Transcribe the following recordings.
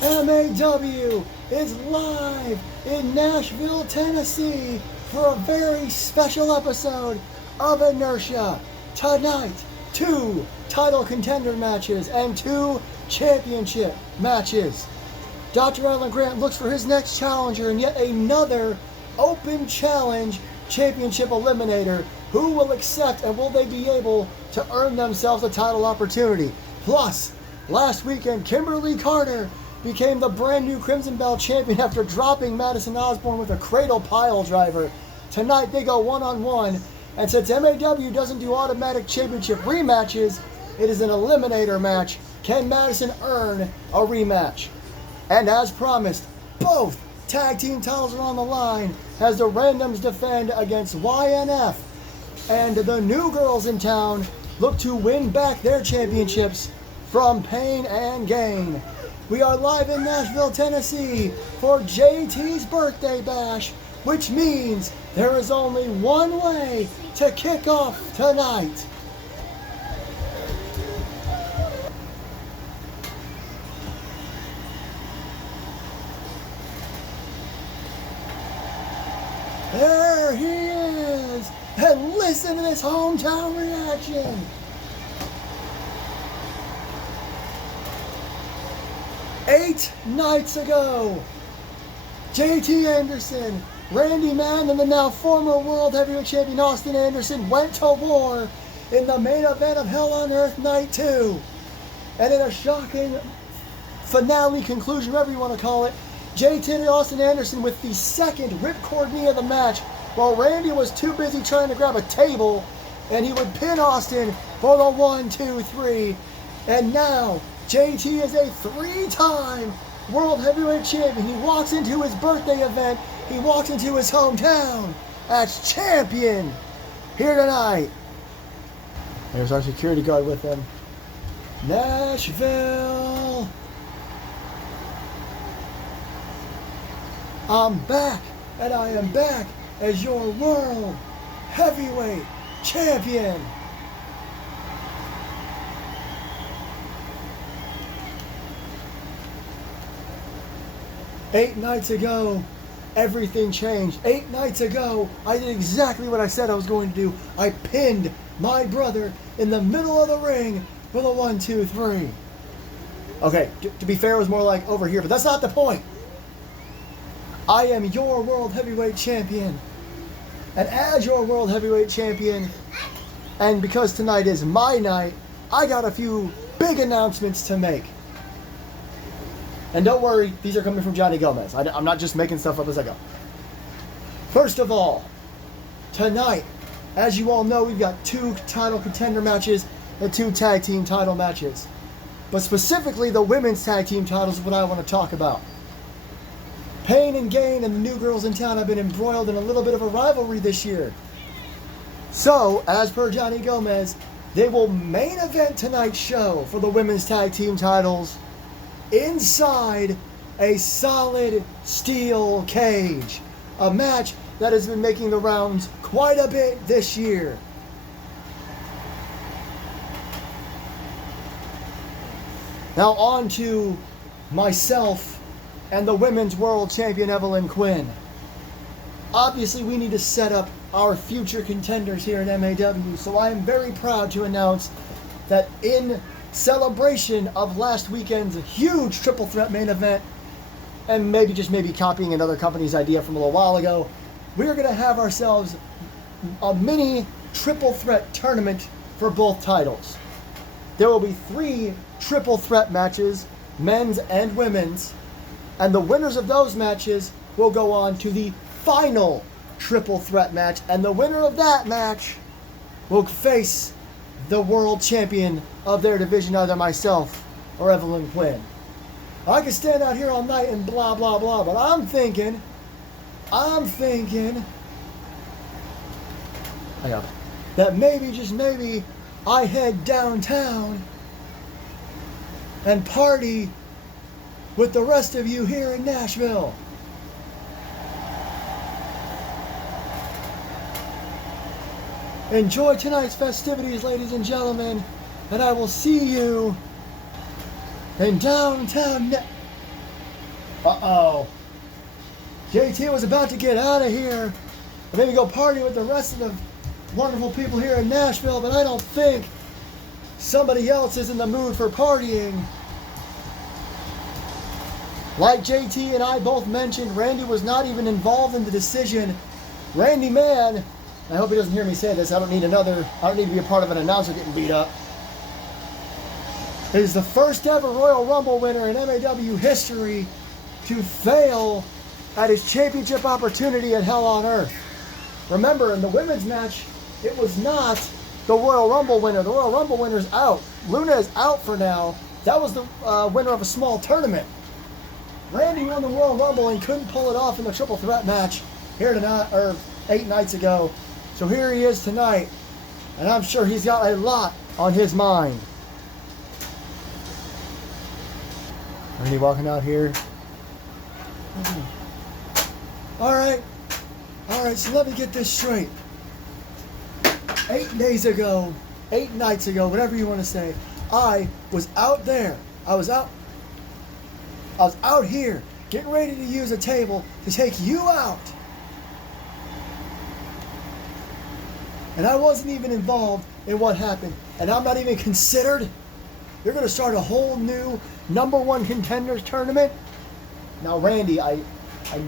MAW is live in Nashville, Tennessee for a very special episode of Inertia. Tonight, 2 title contender matches and 2 championship matches. Dr. Alan Grant looks for his next challenger in yet another open challenge championship eliminator. Who will accept, and will they be able to earn themselves a title opportunity? Plus, last weekend, Kimberly Carter became the brand new Crimson Belt champion after dropping Madison Osborne with a cradle pile driver. Tonight they go one-on-one, and since MAW doesn't do automatic championship rematches, it is an eliminator match. Can Madison earn a rematch? And as promised, both tag team titles are on the line as the Randoms defend against YNF. And the new girls in town look to win back their championships from Pain and Gain. We are live in Nashville, Tennessee for JT's birthday bash, which means there is only one way to kick off tonight. There he is! And listen to this hometown reaction! Eight nights ago, JT Anderson, Randy Mann, and the now former World Heavyweight Champion Austin Anderson went to war in the main event of Hell on Earth Night 2. And in a shocking finale conclusion, whatever you want to call it, JT and Austin Anderson with the second ripcord knee of the match, while Randy was too busy trying to grab a table, and he would pin Austin for the 1, 2, 3. And now, JT is a 3-time World Heavyweight Champion. He walks into his birthday event. He walks into his hometown as champion here tonight. There's our security guard with him. Nashville. I'm back, and I am back as your World Heavyweight Champion. Eight nights ago, everything changed. 8 nights ago, I did exactly what I said I was going to do. I pinned my brother in the middle of the ring for the 1, 2, 3. Okay, to be fair, it was more like over here, but that's not the point. I am your World Heavyweight Champion. And as your World Heavyweight Champion, and because tonight is my night, I got a few big announcements to make. And don't worry, these are coming from Johnny Gomez. I'm not just making stuff up as I go. First of all, tonight, as you all know, we've got 2 title contender matches and 2 tag team title matches. But specifically, the women's tag team titles is what I want to talk about. Pain and Gain and the new girls in town have been embroiled in a little bit of a rivalry this year. So, as per Johnny Gomez, they will main event tonight's show for the women's tag team titles inside a solid steel cage. A match that has been making the rounds quite a bit this year. Now on to myself and the women's world champion Evelyn Quinn. Obviously we need to set up our future contenders here at MAW, so I am very proud to announce that in celebration of last weekend's huge triple threat main event, and maybe copying another company's idea from a little while ago, we're going to have ourselves a mini triple threat tournament for both titles. There will be 3 triple threat matches, men's and women's, and the winners of those matches will go on to the final triple threat match, and the winner of that match will face the world champion of their division, either myself or Evelyn Quinn. I could stand out here all night and blah, blah, blah, but I'm thinking, that maybe, just maybe, I head downtown and party with the rest of you here in Nashville. Enjoy tonight's festivities, ladies and gentlemen, and I will see you in downtown Uh-oh. JT was about to get out of here and maybe go party with the rest of the wonderful people here in Nashville, but I don't think somebody else is in the mood for partying. Like JT and I both mentioned, Randy was not even involved in the decision. Randy Man, I hope he doesn't hear me say this, I don't need to be a part of an announcer getting beat up, is the first ever Royal Rumble winner in MAW history to fail at his championship opportunity at Hell on Earth. Remember, in the women's match, it was not the Royal Rumble winner. The Royal Rumble winner's out. Luna is out for now. That was the winner of a small tournament. Randy won the Royal Rumble and couldn't pull it off in the triple threat match here tonight, or 8 nights ago. So here he is tonight, and I'm sure he's got a lot on his mind. Randy walking out here. All right, so let me get this straight. 8 days ago, 8 nights ago, whatever you want to say, I was out there. I was out here getting ready to use a table to take you out. And I wasn't even involved in what happened. And I'm not even considered. You're going to start a whole new #1 contenders tournament? Now, Randy, I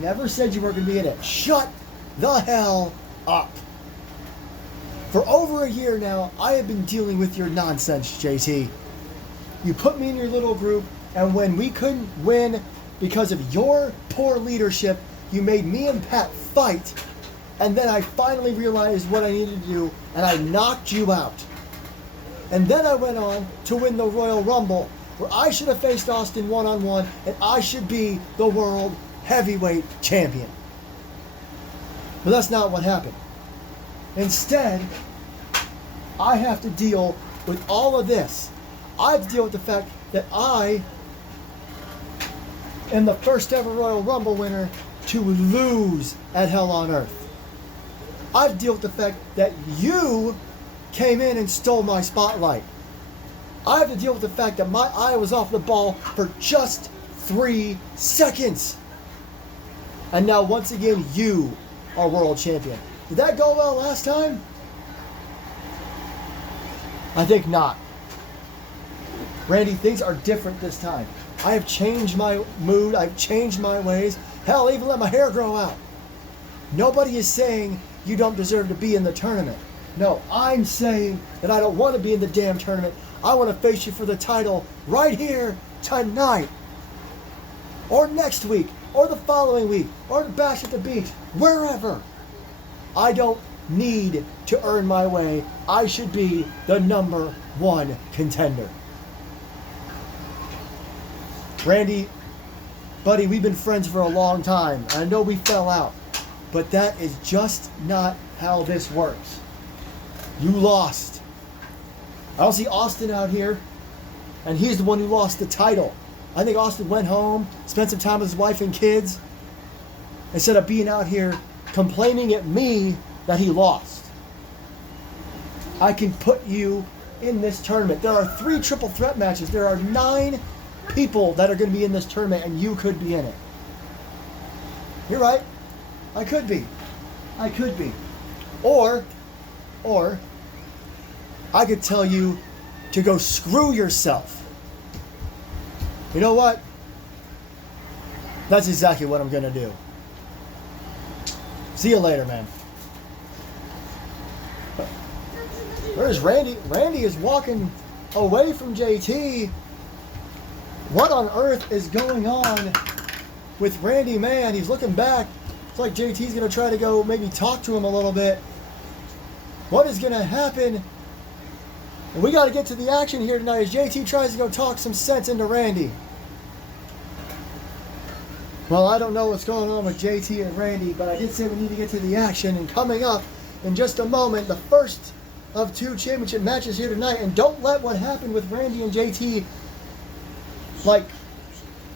never said you weren't going to be in it. Shut the hell up. For over a year now, I have been dealing with your nonsense, JT. You put me in your little group, and when we couldn't win because of your poor leadership, you made me and Pat fight, and then I finally realized what I needed to do, and I knocked you out. And then I went on to win the Royal Rumble, where I should have faced Austin one-on-one, and I should be the World Heavyweight Champion. But that's not what happened. Instead, I have to deal with all of this. I have to deal with the fact that I am the first ever Royal Rumble winner to lose at Hell on Earth. I have to deal with the fact that you came in and stole my spotlight. I have to deal with the fact that my eye was off the ball for just 3 seconds. And now, once again, you are world champion. Did that go well last time? I think not. Randy, things are different this time. I have changed my mood. I've changed my ways. Hell, I even let my hair grow out. Nobody is saying you don't deserve to be in the tournament. No, I'm saying that I don't want to be in the damn tournament. I want to face you for the title right here, tonight. Or next week, or the following week, or the Bash at the Beach, wherever. I don't need to earn my way. I should be the #1 contender. Randy, buddy, we've been friends for a long time. I know we fell out, but that is just not how this works. You lost. I don't see Austin out here, and he's the one who lost the title. I think Austin went home, spent some time with his wife and kids, instead of being out here complaining at me that he lost. I can put you in this tournament. There are 3 triple threat matches. There are 9 people that are going to be in this tournament, and you could be in it. You're right. I could be. Or I could tell you to go screw yourself. You know what? That's exactly what I'm going to do. See you later, man. Where's Randy? Randy is walking away from JT. What on earth is going on with Randy, man? He's looking back. It's like JT's going to try to go maybe talk to him a little bit. What is going to happen? And we got to get to the action here tonight as JT tries to go talk some sense into Randy. Well, I don't know what's going on with JT and Randy, but I did say we need to get to the action. And coming up in just a moment, the first of 2 championship matches here tonight. And don't let what happened with Randy and JT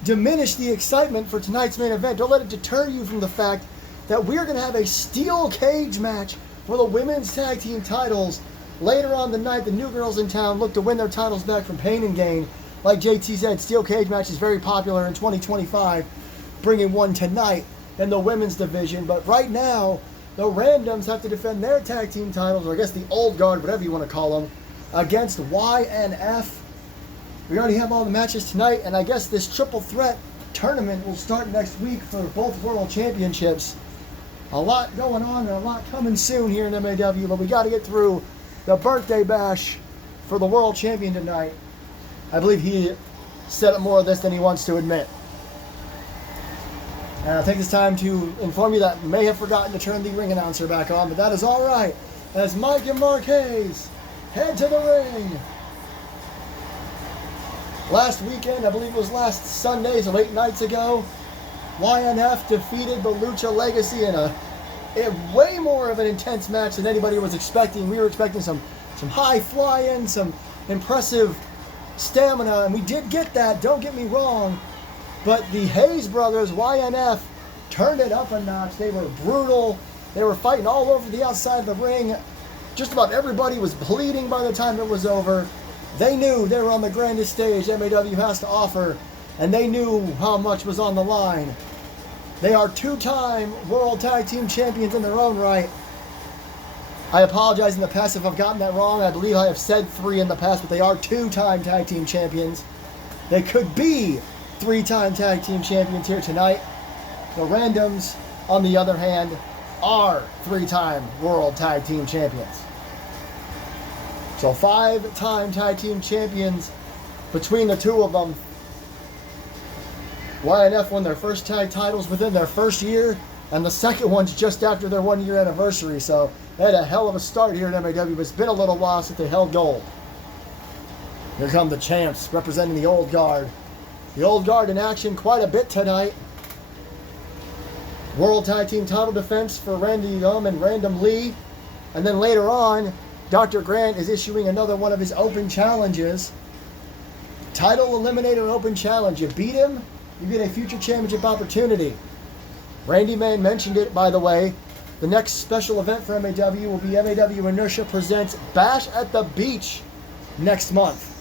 diminish the excitement for tonight's main event. Don't let it deter you from the fact that we're going to have a steel cage match for the women's tag team titles. Later on the night, the new girls in town look to win their titles back from Pain and Gain. Like JT said, steel cage match is very popular in 2025. bringing one tonight in the women's division. But right now, the Randoms have to defend their tag team titles, or I guess the Old Guard, whatever you want to call them, against YNF. We already have all the matches tonight, and I guess this triple threat tournament will start next week for both world championships. A lot going on and a lot coming soon here in MAW, but we got to get through the birthday bash for the world champion tonight. I believe he said it more of this than he wants to admit. And I'll take this time to inform you that I may have forgotten to turn the ring announcer back on, but that is all right, as Mike and Mark Hayes head to the ring. Last weekend, I believe it was last Sunday, so 8 nights ago, YNF defeated the Lucha Legacy in a way more of an intense match than anybody was expecting. We were expecting some high flying, some impressive stamina, and we did get that, don't get me wrong. But the Hayes brothers, YNF, turned it up a notch. They were brutal. They were fighting all over the outside of the ring. Just about everybody was bleeding by the time it was over. They knew they were on the grandest stage MAW has to offer, and they knew how much was on the line. They are 2-time World Tag Team Champions in their own right. I apologize in the past if I've gotten that wrong. I believe I have said 3 in the past, but they are 2-time Tag Team Champions. They could be 3-time Tag Team Champions here tonight. The Randoms, on the other hand, are 3-time World Tag Team Champions. So 5-time Tag Team Champions between the two of them. YNF won their first tag titles within their first year, and the second one's just after their 1-year anniversary. So they had a hell of a start here in MAW, but it's been a little while since they held gold. Here come the champs representing the Old Guard. The Old Guard in action quite a bit tonight. World Tag Team title defense for Randy Yum and Random Lee. And then later on, Dr. Grant is issuing another one of his open challenges. Title Eliminator Open Challenge. You beat him, you get a future championship opportunity. Randy Man mentioned it, by the way. The next special event for MAW will be MAW Inertia presents Bash at the Beach next month.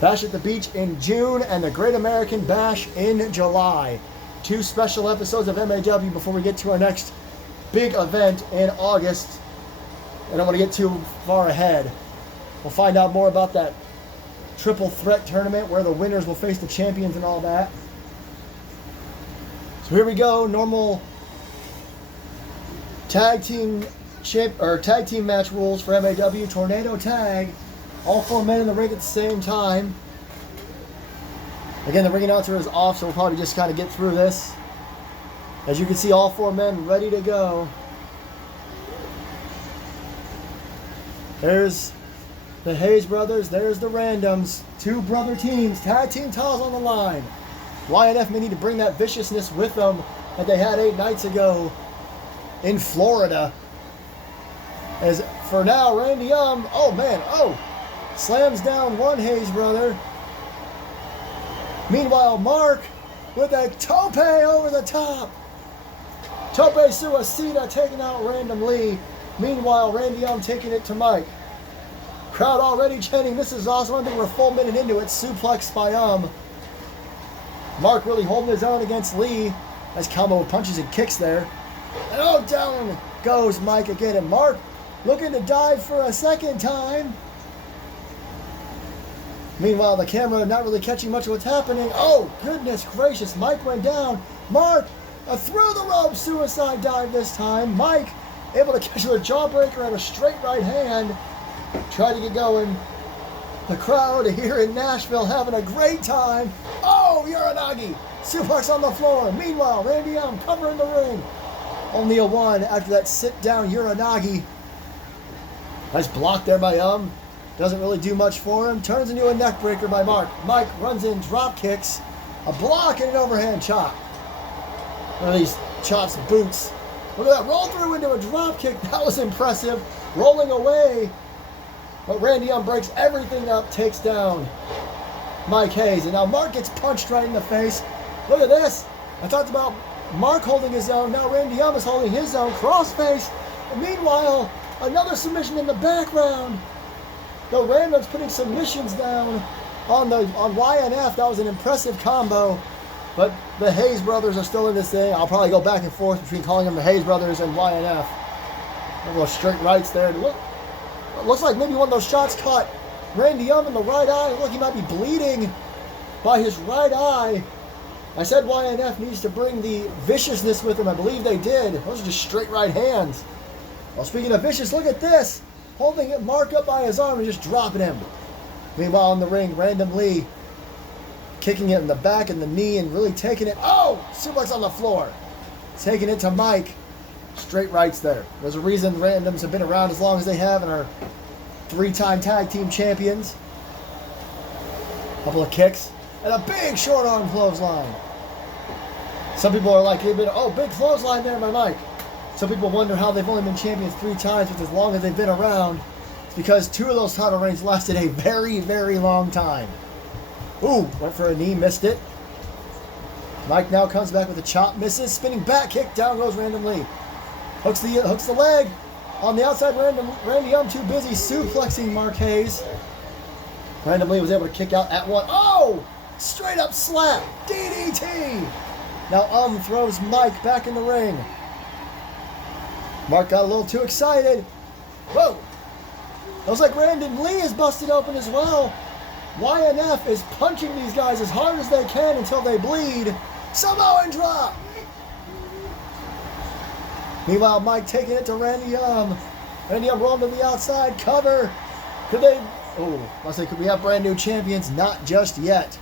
Bash at the Beach in June and the Great American Bash in July. 2 special episodes of MAW before we get to our next big event in August. I don't want to get too far ahead. We'll find out more about that triple threat tournament where the winners will face the champions and all that. So here we go. Normal tag team match rules for MAW. Tornado tag. All 4 men in the ring at the same time. Again, the ring announcer is off, so we'll probably just kind of get through this. As you can see, all 4 men ready to go. There's the Hayes brothers. There's the Randoms. 2 brother teams. Tag team titles on the line. YNF may need to bring that viciousness with them that they had 8 nights ago in Florida. As for now, Randy Yum, slams down one Hayes brother. Meanwhile, Mark with a tope over the top. Tope Suicida taking out Random Lee. Meanwhile, Randy Yum taking it to Mike. Crowd already chanting, this is awesome. I think we're a full minute into it. Suplex by Yum. Mark really holding his own against Lee. Nice combo of punches and kicks there. And down goes Mike again. And Mark looking to dive for a second time. Meanwhile, the camera not really catching much of what's happening. Oh, goodness gracious. Mike went down. Mark, a through the rope suicide dive this time. Mike able to catch with a jawbreaker and a straight right hand. Try to get going. The crowd here in Nashville having a great time. Oh, Uranagi. Suplex on the floor. Meanwhile, Randy Yum covering the ring. Only a 1 after that sit-down Uranagi. Nice block there by Yum. Doesn't really do much for him. Turns into a neck breaker by Mark. Mike runs in, drop kicks. A block and an overhand chop. One of these chops boots. Look at that. Roll through into a drop kick. That was impressive. Rolling away. But Randy Yum breaks everything up. Takes down Mike Hayes. And now Mark gets punched right in the face. Look at this. I talked about Mark holding his own. Now Randy Yum is holding his own. Crossface. And meanwhile, another submission in the background. The Randoms putting submissions down on YNF. That was an impressive combo. But the Hayes brothers are still in this thing. I'll probably go back and forth between calling them the Hayes brothers and YNF. Those straight rights there. Looks like maybe one of those shots caught Randy in the right eye. Look, he might be bleeding by his right eye. I said YNF needs to bring the viciousness with him. I believe they did. Those are just straight right hands. Well, speaking of vicious, look at this. Holding it, Mark up by his arm and just dropping him. Meanwhile, in the ring, Random Lee kicking it in the back and the knee and really taking it. Oh! Suplex on the floor. Taking it to Mike. Straight rights there. There's a reason Randoms have been around as long as they have and are 3-time tag team champions. Couple of kicks. And a big short arm clothesline. Some people are like, oh, big clothesline there by Mike. Some people wonder how they've only been champions 3 times, but as long as they've been around, it's because 2 of those title reigns lasted a very, very long time. Ooh, went for a knee, missed it. Mike now comes back with a chop, misses, spinning back kick, down goes Random Lee. Hooks the leg. On the outside, Randy too busy suplexing Mark Hayes. Random Lee was able to kick out at one. Oh! Straight up slap. DDT. Now throws Mike back in the ring. Mark got a little too excited. Whoa! Looks like Random Lee is busted open as well. YNF is punching these guys as hard as they can until they bleed. Samoan drop. Meanwhile, Mike taking it to Randy Randy rolling to the outside. Cover. Could they... Oh, I say, could we have brand new champions? Not just yet.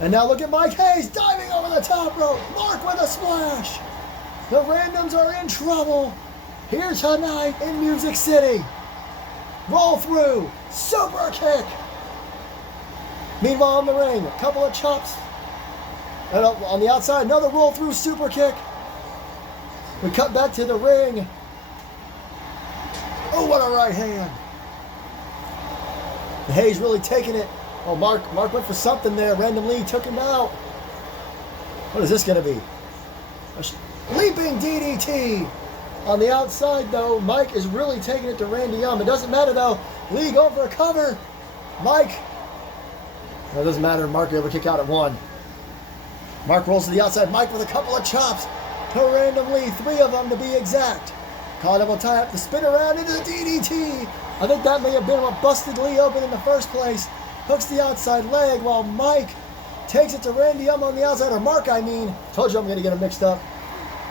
And now look at Mike Hayes diving over the top rope. Mark with a splash. The Randoms are in trouble here tonight in Music City. Roll through. Super kick. Meanwhile in the ring, a couple of chops. And on the outside, another roll through super kick. We cut back to the ring. Oh, what a right hand. Hayes really taking it. Oh, Mark went for something there. Random Lee took him out. What is this going to be? A leaping DDT. On the outside, though, Mike is really taking it to Randy It doesn't matter, though. Lee going for a cover. Mike. No, it doesn't matter. Mark able to kick out at 1. Mark rolls to the outside. Mike with a couple of chops to Random Lee. 3 of them to be exact. Caught him, will tie up the spin around into the DDT. I think that may have been what busted Lee open in the first place. Hooks the outside leg while Mike takes it to Randy on the outside. Or Mark, I mean. Told you I'm going to get them mixed up.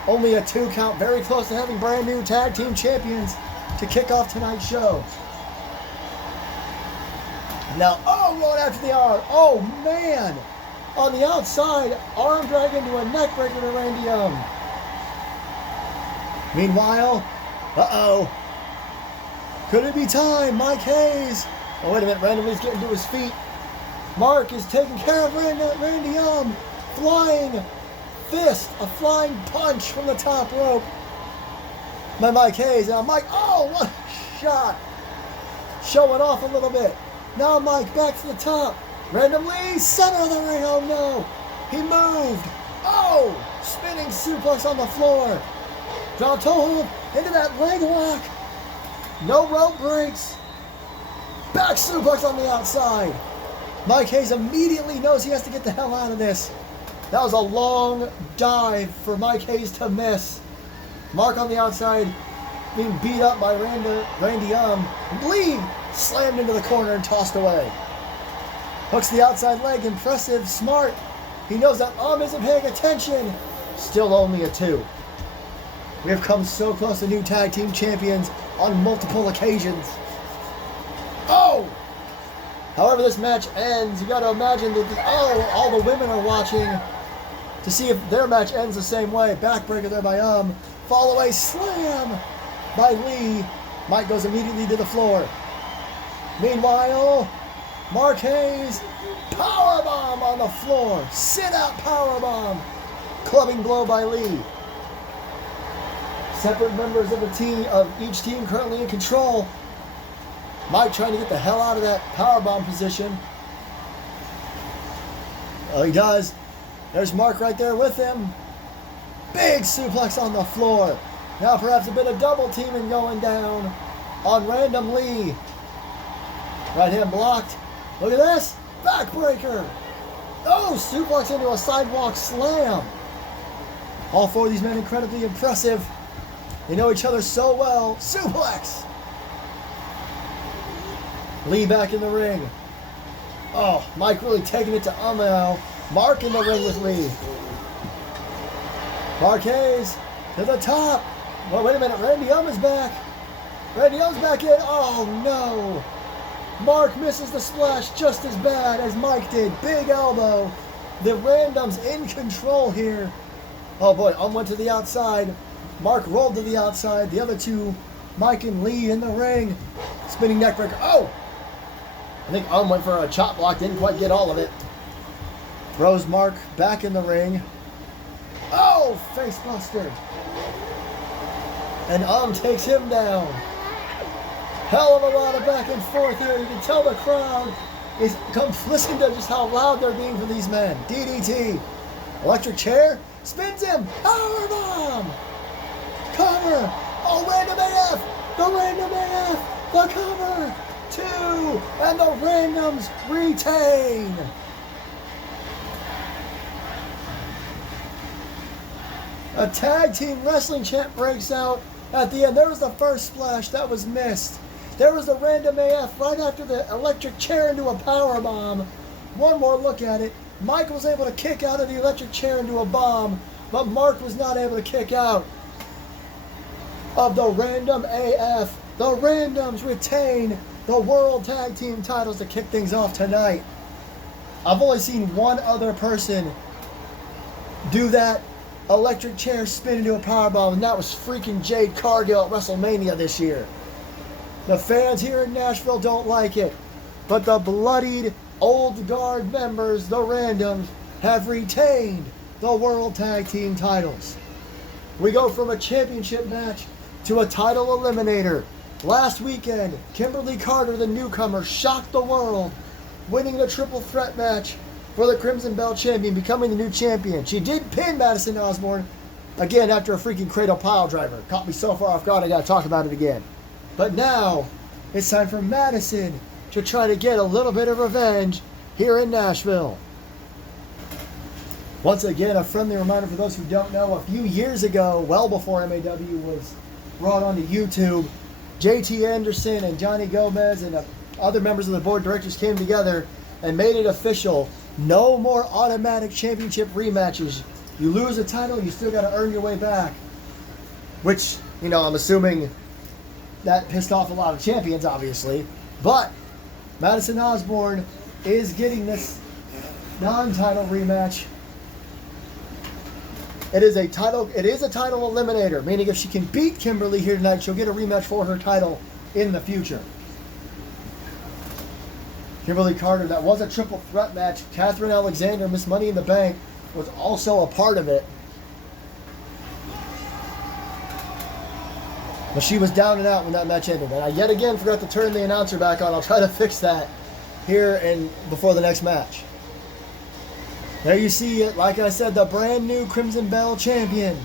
Only a 2 count. Very close to having brand new tag team champions to kick off tonight's show. Now, rolling after the arm. Oh, man. On the outside, arm drag into a neck breaker to Randy Meanwhile, could it be time? Mike Hayes. Oh, wait a minute. Random Lee's getting to his feet. Mark is taking care of Randy Flying fist. A flying punch from the top rope by Mike Hayes. Now Mike, what a shot. Showing off a little bit. Now Mike back to the top. Random Lee, center of the ring. Oh, no. He moved. Oh, spinning suplex on the floor. Drop toe hold into that leg lock. No rope breaks. Back suplex on the outside. Mike Hayes immediately knows he has to get the hell out of this. That was a long dive for Mike Hayes to miss. Mark on the outside being beat up by Randy Lee slammed into the corner and tossed away. Hooks the outside leg. Impressive. Smart. He knows that isn't paying attention. Still only a 2. We have come so close to new tag team champions on multiple occasions. Oh! However this match ends, you got to imagine that all the women are watching to see if their match ends the same way. Backbreaker there by Fall away slam by Lee. Mike goes immediately to the floor. Meanwhile, Mark Hayes, powerbomb on the floor. Sit out powerbomb. Clubbing blow by Lee. Separate members of each team currently in control. Mike trying to get the hell out of that powerbomb position. Oh, he does. There's Mark right there with him. Big suplex on the floor. Now perhaps a bit of double teaming going down on Random Lee. Right hand blocked. Look at this. Backbreaker. Oh, suplex into a sidewalk slam. All four of these men incredibly impressive. They know each other so well. Suplex. Lee back in the ring. Oh, Mike really taking it to now. Mark in the ring with Lee. Marquez to the top. Well, wait a minute. Randy is back. Randy back in. Oh, no. Mark misses the splash just as bad as Mike did. Big elbow. The Randoms in control here. Oh, boy. Went to the outside. Mark rolled to the outside. The other two, Mike and Lee in the ring. Spinning neckbreaker. Oh! I think went for a chop block. Didn't quite get all of it. Throws Mark back in the ring. Oh! Face buster. And takes him down. Hell of a lot of back and forth here. You can tell the crowd is listening to just how loud they're being for these men. DDT. Electric chair. Spins him. Powerbomb. Cover. Oh, random AF. The random AF. The cover. 2. And the Randoms retain. A tag team wrestling chant breaks out at the end. There was the first splash that was missed. There was the random AF right after the electric chair into a power bomb. One more look at it. Mike was able to kick out of the electric chair into a bomb, but Mark was not able to kick out of the random AF. The Randoms retain the World Tag Team titles to kick things off tonight. I've only seen one other person do that electric chair spin into a powerbomb, and that was freaking Jade Cargill at WrestleMania this year. The fans here in Nashville don't like it, but the bloodied old guard members, the Randoms, have retained the World Tag Team titles. We go from a championship match to a title eliminator. Last weekend, Kimberly Carter, the newcomer, shocked the world, winning the triple threat match for the Crimson Belt champion, becoming the new champion. She did pin Madison Osborne, again after a freaking cradle pile driver. Caught me so far off guard, I gotta talk about it again. But now, it's time for Madison to try to get a little bit of revenge here in Nashville. Once again, a friendly reminder for those who don't know, a few years ago, well before MAW was brought onto YouTube, JT Anderson and Johnny Gomez and other members of the board of directors came together and made it official. No more automatic championship rematches. You lose a title, you still got to earn your way back. Which, I'm assuming that pissed off a lot of champions, obviously. But Madison Osborne is getting this non-title rematch. It is a title eliminator, meaning if she can beat Kimberly here tonight, she'll get a rematch for her title in the future. Kimberly Carter, that was a triple threat match. Catherine Alexander, Miss Money in the Bank, was also a part of it. But she was down and out when that match ended. And I yet again forgot to turn the announcer back on. I'll try to fix that here and before the next match. There you see it. Like I said, the brand new Crimson Bell champion.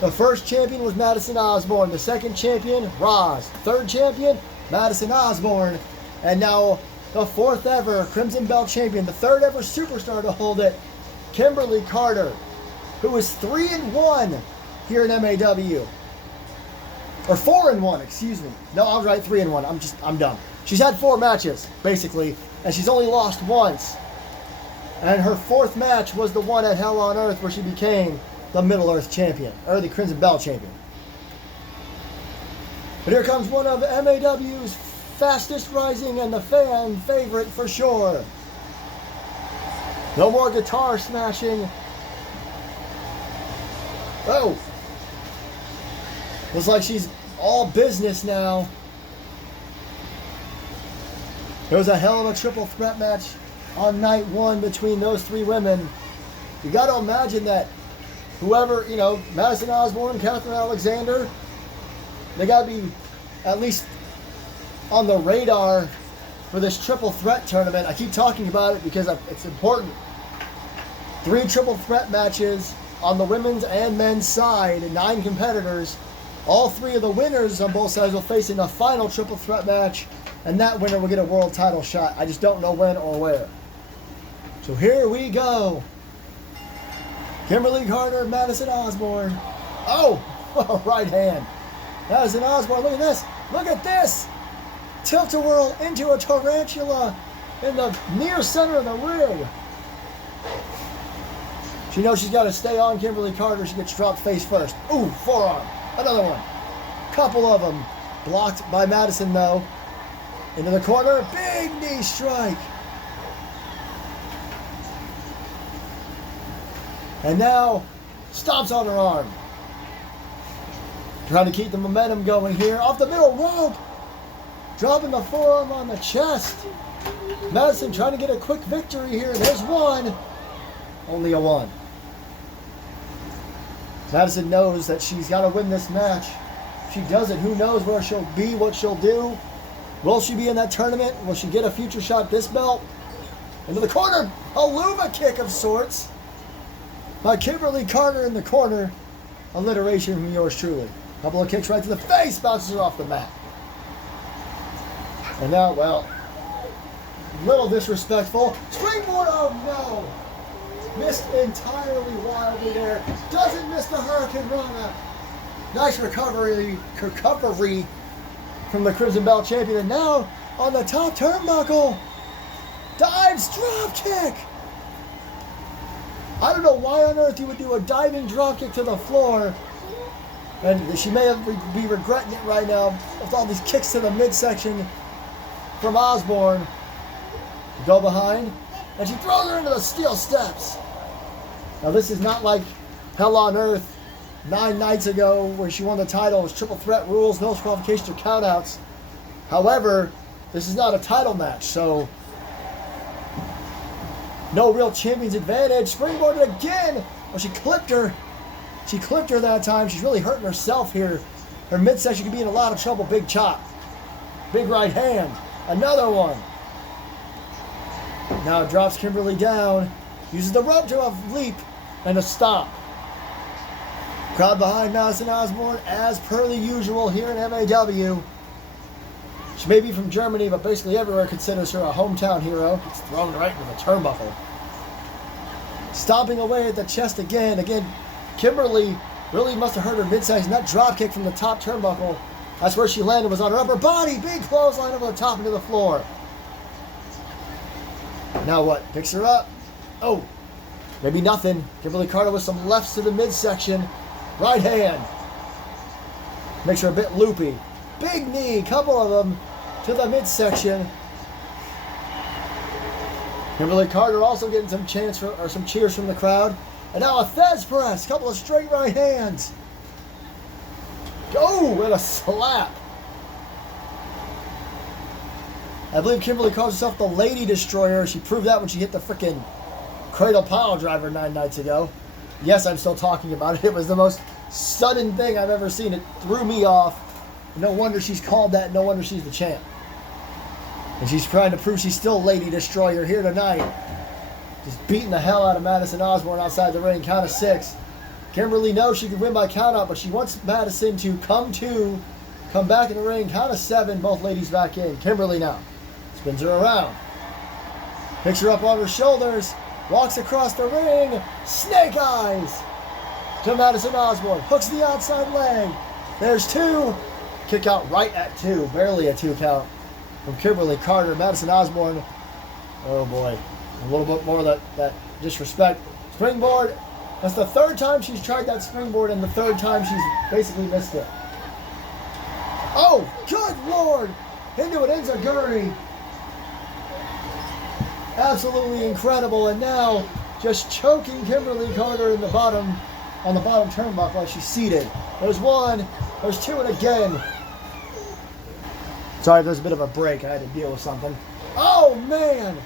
The first champion was Madison Osborne. The second champion, Roz. Third champion, Madison Osborne. And now the fourth ever Crimson Bell champion, the third ever superstar to hold it, Kimberly Carter, who is 3-1 here in MAW. Or 4-1, excuse me. No, I was right, 3-1. I'm done. She's had 4 matches, basically, and she's only lost once. And her fourth match was the one at Hell on Earth where she became the Middle Earth champion, or the Crimson Bell champion. But here comes one of MAW's fastest rising and the fan favorite for sure. No more guitar smashing. Oh. Looks like she's all business now. It was a hell of a triple threat match on night one between those 3 women. You got to imagine that whoever, Madison Osborne, Catherine Alexander, they got to be at least on the radar for this triple threat tournament. I keep talking about it because it's important. 3 triple threat matches on the women's and men's side, 9 competitors. All 3 of the winners on both sides will face in a final triple threat match, and that winner will get a world title shot. I just don't know when or where. So here we go. Kimberly Carter, Madison Osborne. Oh, right hand. Madison Osborne, look at this. Look at this. Tilt-a-whirl into a tarantula in the near center of the ring. She knows she's got to stay on Kimberly Carter. She gets dropped face first. Ooh, forearm. Another one. Couple of them. Blocked by Madison, though. Into the corner. Big knee strike. And now, stomps on her arm. Trying to keep the momentum going here. Off the middle rope. Dropping the forearm on the chest. Madison trying to get a quick victory here. There's one. Only a one. Madison knows that she's got to win this match. If she doesn't, who knows where she'll be, what she'll do. Will she be in that tournament? Will she get a future shot at this belt? Into the corner. A Luva kick of sorts. By Kimberly Carter in the corner. Alliteration from yours truly. Couple of kicks right to the face. Bounces her off the mat. And now, well, little disrespectful. Springboard, oh no! Missed entirely wildly there. Doesn't miss the Hurricane Rana. Nice recovery from the Crimson Belt champion. And now, on the top turnbuckle, dives, drop kick. I don't know why on earth you would do a diving drop kick to the floor. And she may be regretting it right now with all these kicks to the midsection from Osborne. Go behind, and she throws her into the steel steps. Now this is not like Hell on Earth 9 nights ago where she won the title. It was triple threat rules, no disqualifications or countouts. However, this is not a title match, so no real champion's advantage. Springboarded again. Well, she clipped her. She clipped her that time. She's really hurting herself here. Her midsection could be in a lot of trouble. Big chop. Big right hand. Another one. Now drops Kimberly down. Uses the rope to a leap and a stomp. Crowd behind Madison Osborne as per the usual here in MAW. She may be from Germany, but basically everywhere considers her a hometown hero. Gets thrown right into the turnbuckle. Stomping away at the chest again. Again, Kimberly really must have hurt her midsection. That drop kick from the top turnbuckle, that's where she landed, was on her upper body. Big clothesline over the top into the floor. Now what? Picks her up. Oh, maybe nothing. Kimberly Carter with some lefts to the midsection. Right hand. Makes her a bit loopy. Big knee, couple of them to the midsection. Kimberly Carter also getting some some cheers from the crowd. And now a Thez press, couple of straight right hands. Oh, and a slap. I believe Kimberly calls herself the Lady Destroyer. She proved that when she hit the frickin' cradle pile driver 9 nights ago. Yes, I'm still talking about it. It was the most sudden thing I've ever seen. It threw me off. No wonder she's called that. No wonder she's the champ. And she's trying to prove she's still Lady Destroyer here tonight. Just beating the hell out of Madison Osborne outside the ring. Count of 6. Kimberly knows she can win by count out, but she wants Madison to come back in the ring. Count of 7. Both ladies back in. Kimberly now spins her around. Picks her up on her shoulders. Walks across the ring. Snake eyes to Madison Osborne. Hooks the outside leg. There's 2. Kick out right at 2. Barely a 2 count from Kimberly Carter. Madison Osborne. Oh boy. A little bit more of that disrespect. Springboard. That's the 3rd time she's tried that springboard and the 3rd time she's basically missed it. Oh, good Lord. Into an enziguri. Absolutely incredible. And now just choking Kimberly Carter in the bottom, on the bottom turnbuckle while she's seated. There's 1. There's 2 and again. Sorry, there's a bit of a break. I had to deal with something. Oh, man.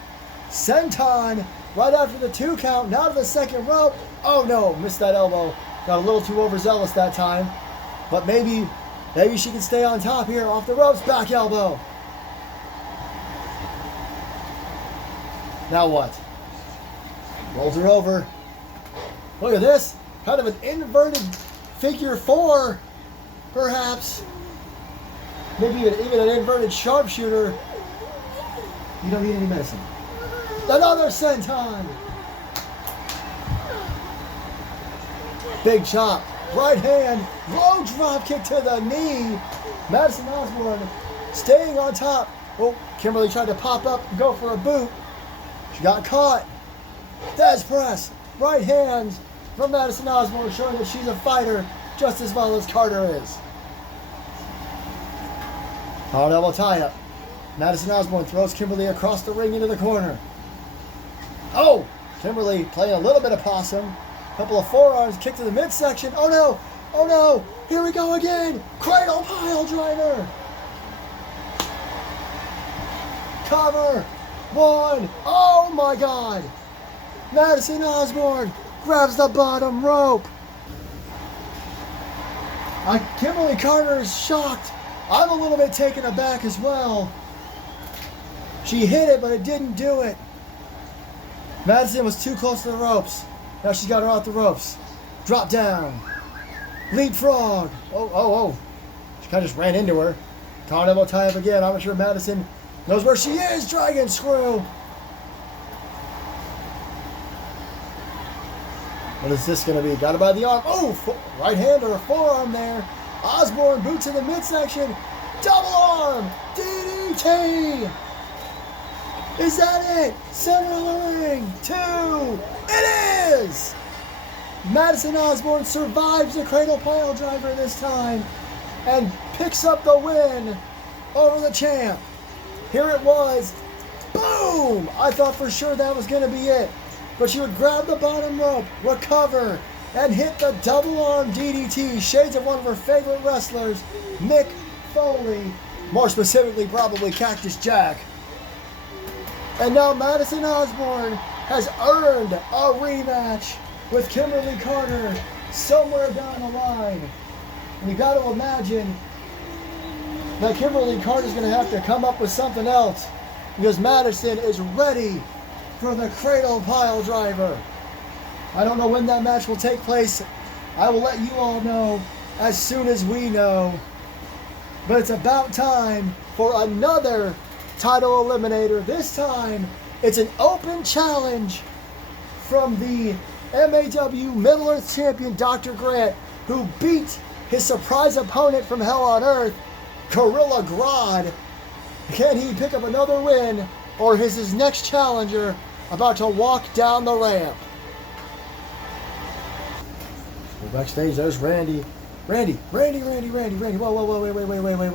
Senton right after the 2 count. Now to the second rope. Oh, no. Missed that elbow. Got a little too overzealous that time. But maybe she can stay on top here. Off the ropes. Back elbow. Now what? Rolls her over. Look at this. Kind of an inverted figure 4, perhaps. Maybe even an inverted sharpshooter. You don't need any medicine. Another senton. Big chop. Right hand. Low drop kick to the knee. Madison Osborne staying on top. Oh, Kimberly tried to pop up and go for a boot. She got caught. Thesz press. Right hands from Madison Osborne, showing that she's a fighter just as well as Carter is. Hard elbow tie up. Madison Osborne throws Kimberly across the ring into the corner. Oh! Kimberly playing a little bit of possum. Couple of forearms, kick to the midsection. Oh no! Oh no! Here we go again! Cradle pile driver! Cover! One! Oh my God! Madison Osborne grabs the bottom rope. Kimberly Carter is shocked. I'm a little bit taken aback as well. She hit it, but it didn't do it. Madison was too close to the ropes. Now she's got her out the ropes. Drop down. Leapfrog. Oh. She kind of just ran into her. Caught elbow tie up again. I'm not sure Madison knows where she is. Dragon screw. What is this going to be? Got her by the arm. Oh, right hand or a forearm there. Osborne boot to the midsection. Double arm. DDT. Is that it? Center of the ring. 2. It is. Madison Osborne survives the cradle pile driver this time and picks up the win over the champ. Here it was. Boom! I thought for sure that was going to be it. But she would grab the bottom rope, recover, and hit the double arm DDT. Shades of one of her favorite wrestlers, Mick Foley. More specifically, probably Cactus Jack. And now Madison Osborne has earned a rematch with Kimberly Carter somewhere down the line. And you got to imagine that Kimberly Carter is going to have to come up with something else because Madison is ready for the cradle pile driver. I don't know when that match will take place. I will let you all know as soon as we know. But it's about time for another title eliminator. This time, it's an open challenge from the MAW Middle Earth champion, Dr. Grant, who beat his surprise opponent from Hell on Earth, Gorilla Grodd. Can he pick up another win, or is his next challenger about to walk down the ramp? Well, backstage, there's Randy. Randy. Whoa,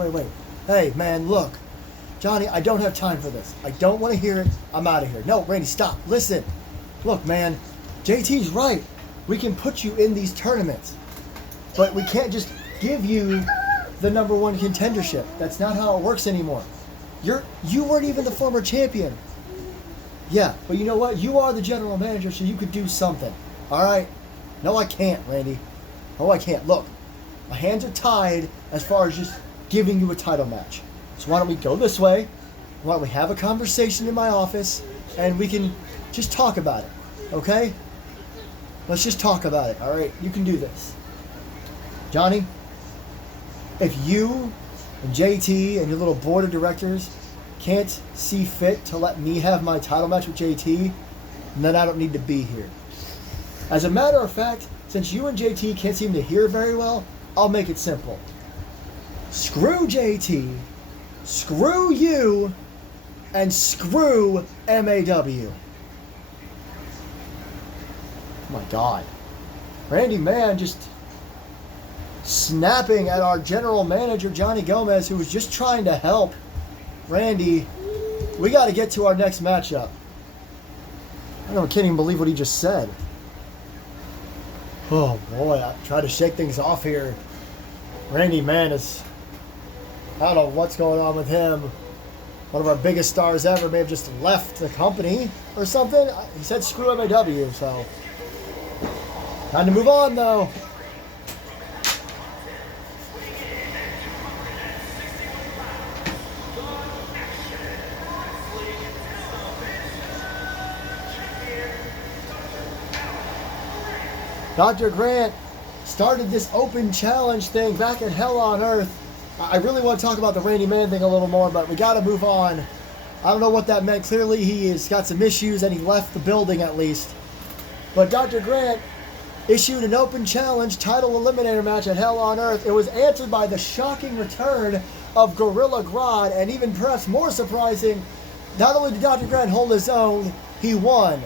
wait. Hey, man, look. Johnny, I don't have time for this. I don't want to hear it. I'm out of here. No, Randy, stop. Listen. Look, man, JT's right. We can put you in these tournaments, but we can't just give you the number one contendership. That's not how it works anymore. You weren't even the former champion. Yeah, but you know what? You are the general manager, so you could do something. All right? No, I can't, Randy. No, I can't. Look, my hands are tied as far as just giving you a title match. So why don't we go this way? Why don't we have a conversation in my office and we can just talk about it, okay? Let's just talk about it, all right? You can do this. Johnny, if you and JT and your little board of directors can't see fit to let me have my title match with JT, then I don't need to be here. As a matter of fact, since you and JT can't seem to hear very well, I'll make it simple. Screw JT, screw you, and screw MAW. Oh my God. Randy Mann just snapping at our general manager, Johnny Gomez, who was just trying to help Randy. We got to get to our next matchup. I can't even believe what he just said. Oh boy, I try to shake things off here. Randy Mann is, I don't know what's going on with him. One of our biggest stars ever may have just left the company or something. He said screw MAW, so. Time to move on though. Dr. Grant started this open challenge thing back at Hell on Earth. I really want to talk about the Randy Mann thing a little more, but we got to move on I don't know what that meant. Clearly he has got some issues and he left the building at least. But Dr. Grant issued an open challenge title eliminator match at Hell on Earth. It was answered by the shocking return of Gorilla Grodd, and even perhaps more surprising, not only did Dr. Grant hold his own, he won,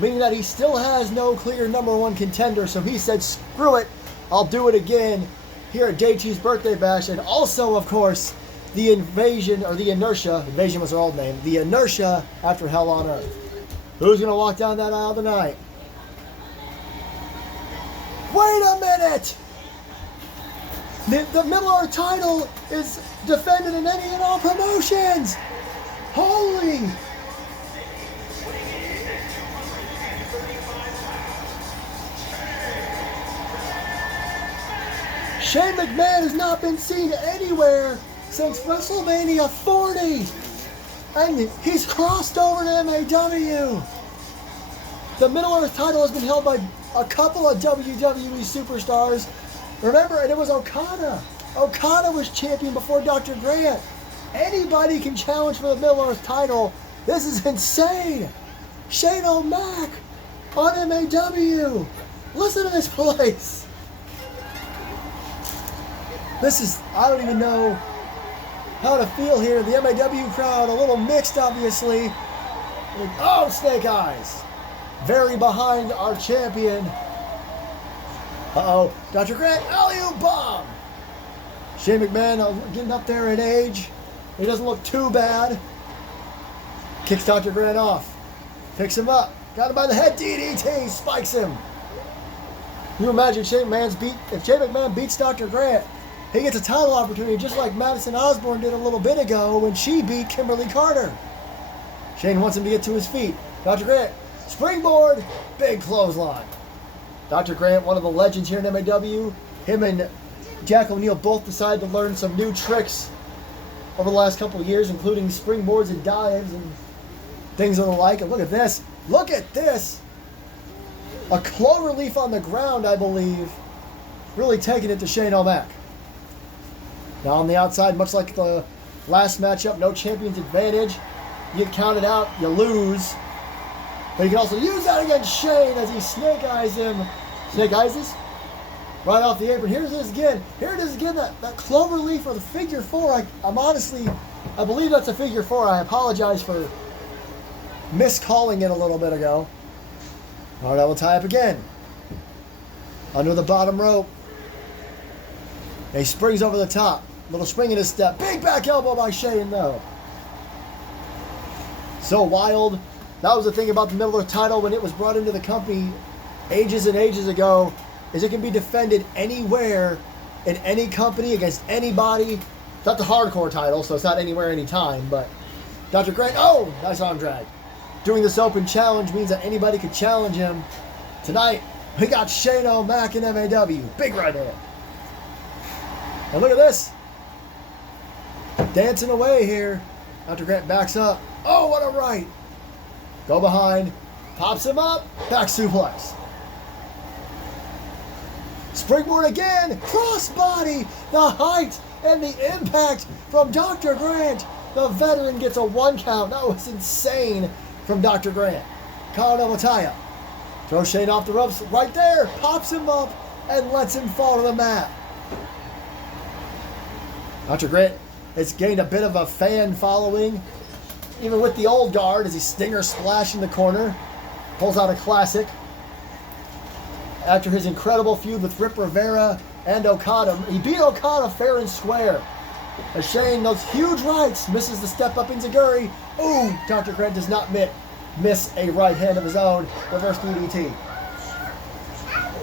meaning that he still has no clear #1 contender. So he said, screw it, I'll do it again here at Day 2's Birthday Bash. And also, of course, the Invasion, or the Inertia, Invasion was their old name, the Inertia after Hell on Earth. Who's going to walk down that aisle tonight? Wait a minute! The Middle-earth title is defended in any and all promotions! Holy! Shane McMahon has not been seen anywhere since WrestleMania 40! And he's crossed over to MAW! The Middle-earth title has been held by a couple of WWE superstars. Remember, and it was Okada. Okada was champion before Dr. Grant. Anybody can challenge for the Middle-earth title. This is insane. Shane O'Mac on MAW. Listen to this place. This is, I don't even know how to feel here. The MAW crowd, a little mixed, obviously. Oh, Snake Eyes. Very behind our champion. Uh-oh. Dr. Grant, alley-oop bomb. Shane McMahon getting up there in age. He doesn't look too bad. Kicks Dr. Grant off. Picks him up. Got him by the head. DDT. Spikes him. Can you imagine if Shane McMahon beats Dr. Grant, he gets a title opportunity just like Madison Osborne did a little bit ago when she beat Kimberly Carter. Shane wants him to get to his feet. Dr. Grant, springboard, big clothesline. Dr. Grant, one of the legends here in MAW, him and Jack O'Neil both decided to learn some new tricks over the last couple of years, including springboards and dives and things of the like. And look at this. Look at this. A clover leaf on the ground, I believe. Really taking it to Shane O'Mac. Now on the outside, much like the last matchup, no champion's advantage. You get counted out, you lose. But you can also use that against Shane as he snake eyes him. Snake eyes us? Right off the apron. Here's this again. Here it is again, that clover leaf or the figure four. I believe that's a figure four. I apologize for miscalling it a little bit ago. All right, I will tie up again. Under the bottom rope. He springs over the top. Little spring in his step. Big back elbow by Shane, though. So wild. That was the thing about the Middle-earth title when it was brought into the company ages and ages ago, is it can be defended anywhere in any company against anybody. It's not the hardcore title, so it's not anywhere, anytime, but Dr. Grant, oh, nice arm drag. Doing this open challenge means that anybody could challenge him. Tonight, we got Shane O'Mac in MAW. Big right hand. And look at this. Dancing away here. Dr. Grant backs up. Oh, what a right. Go behind. Pops him up. Back suplex. Springboard again. Crossbody. The height and the impact from Dr. Grant. The veteran gets a 1 count. That was insane from Dr. Grant. Kyle Namataya. Throws Shane off the ropes right there. Pops him up and lets him fall to the mat. Dr. Grant has gained a bit of a fan following, even with the old guard, as he stinger splash in the corner. Pulls out a classic. After his incredible feud with Rip Rivera and Okada, he beat Okada fair and square. As Shane, those huge rights, misses the step-up enziguri. Ooh, Dr. Grant does not miss a right hand of his own. Reverse DDT.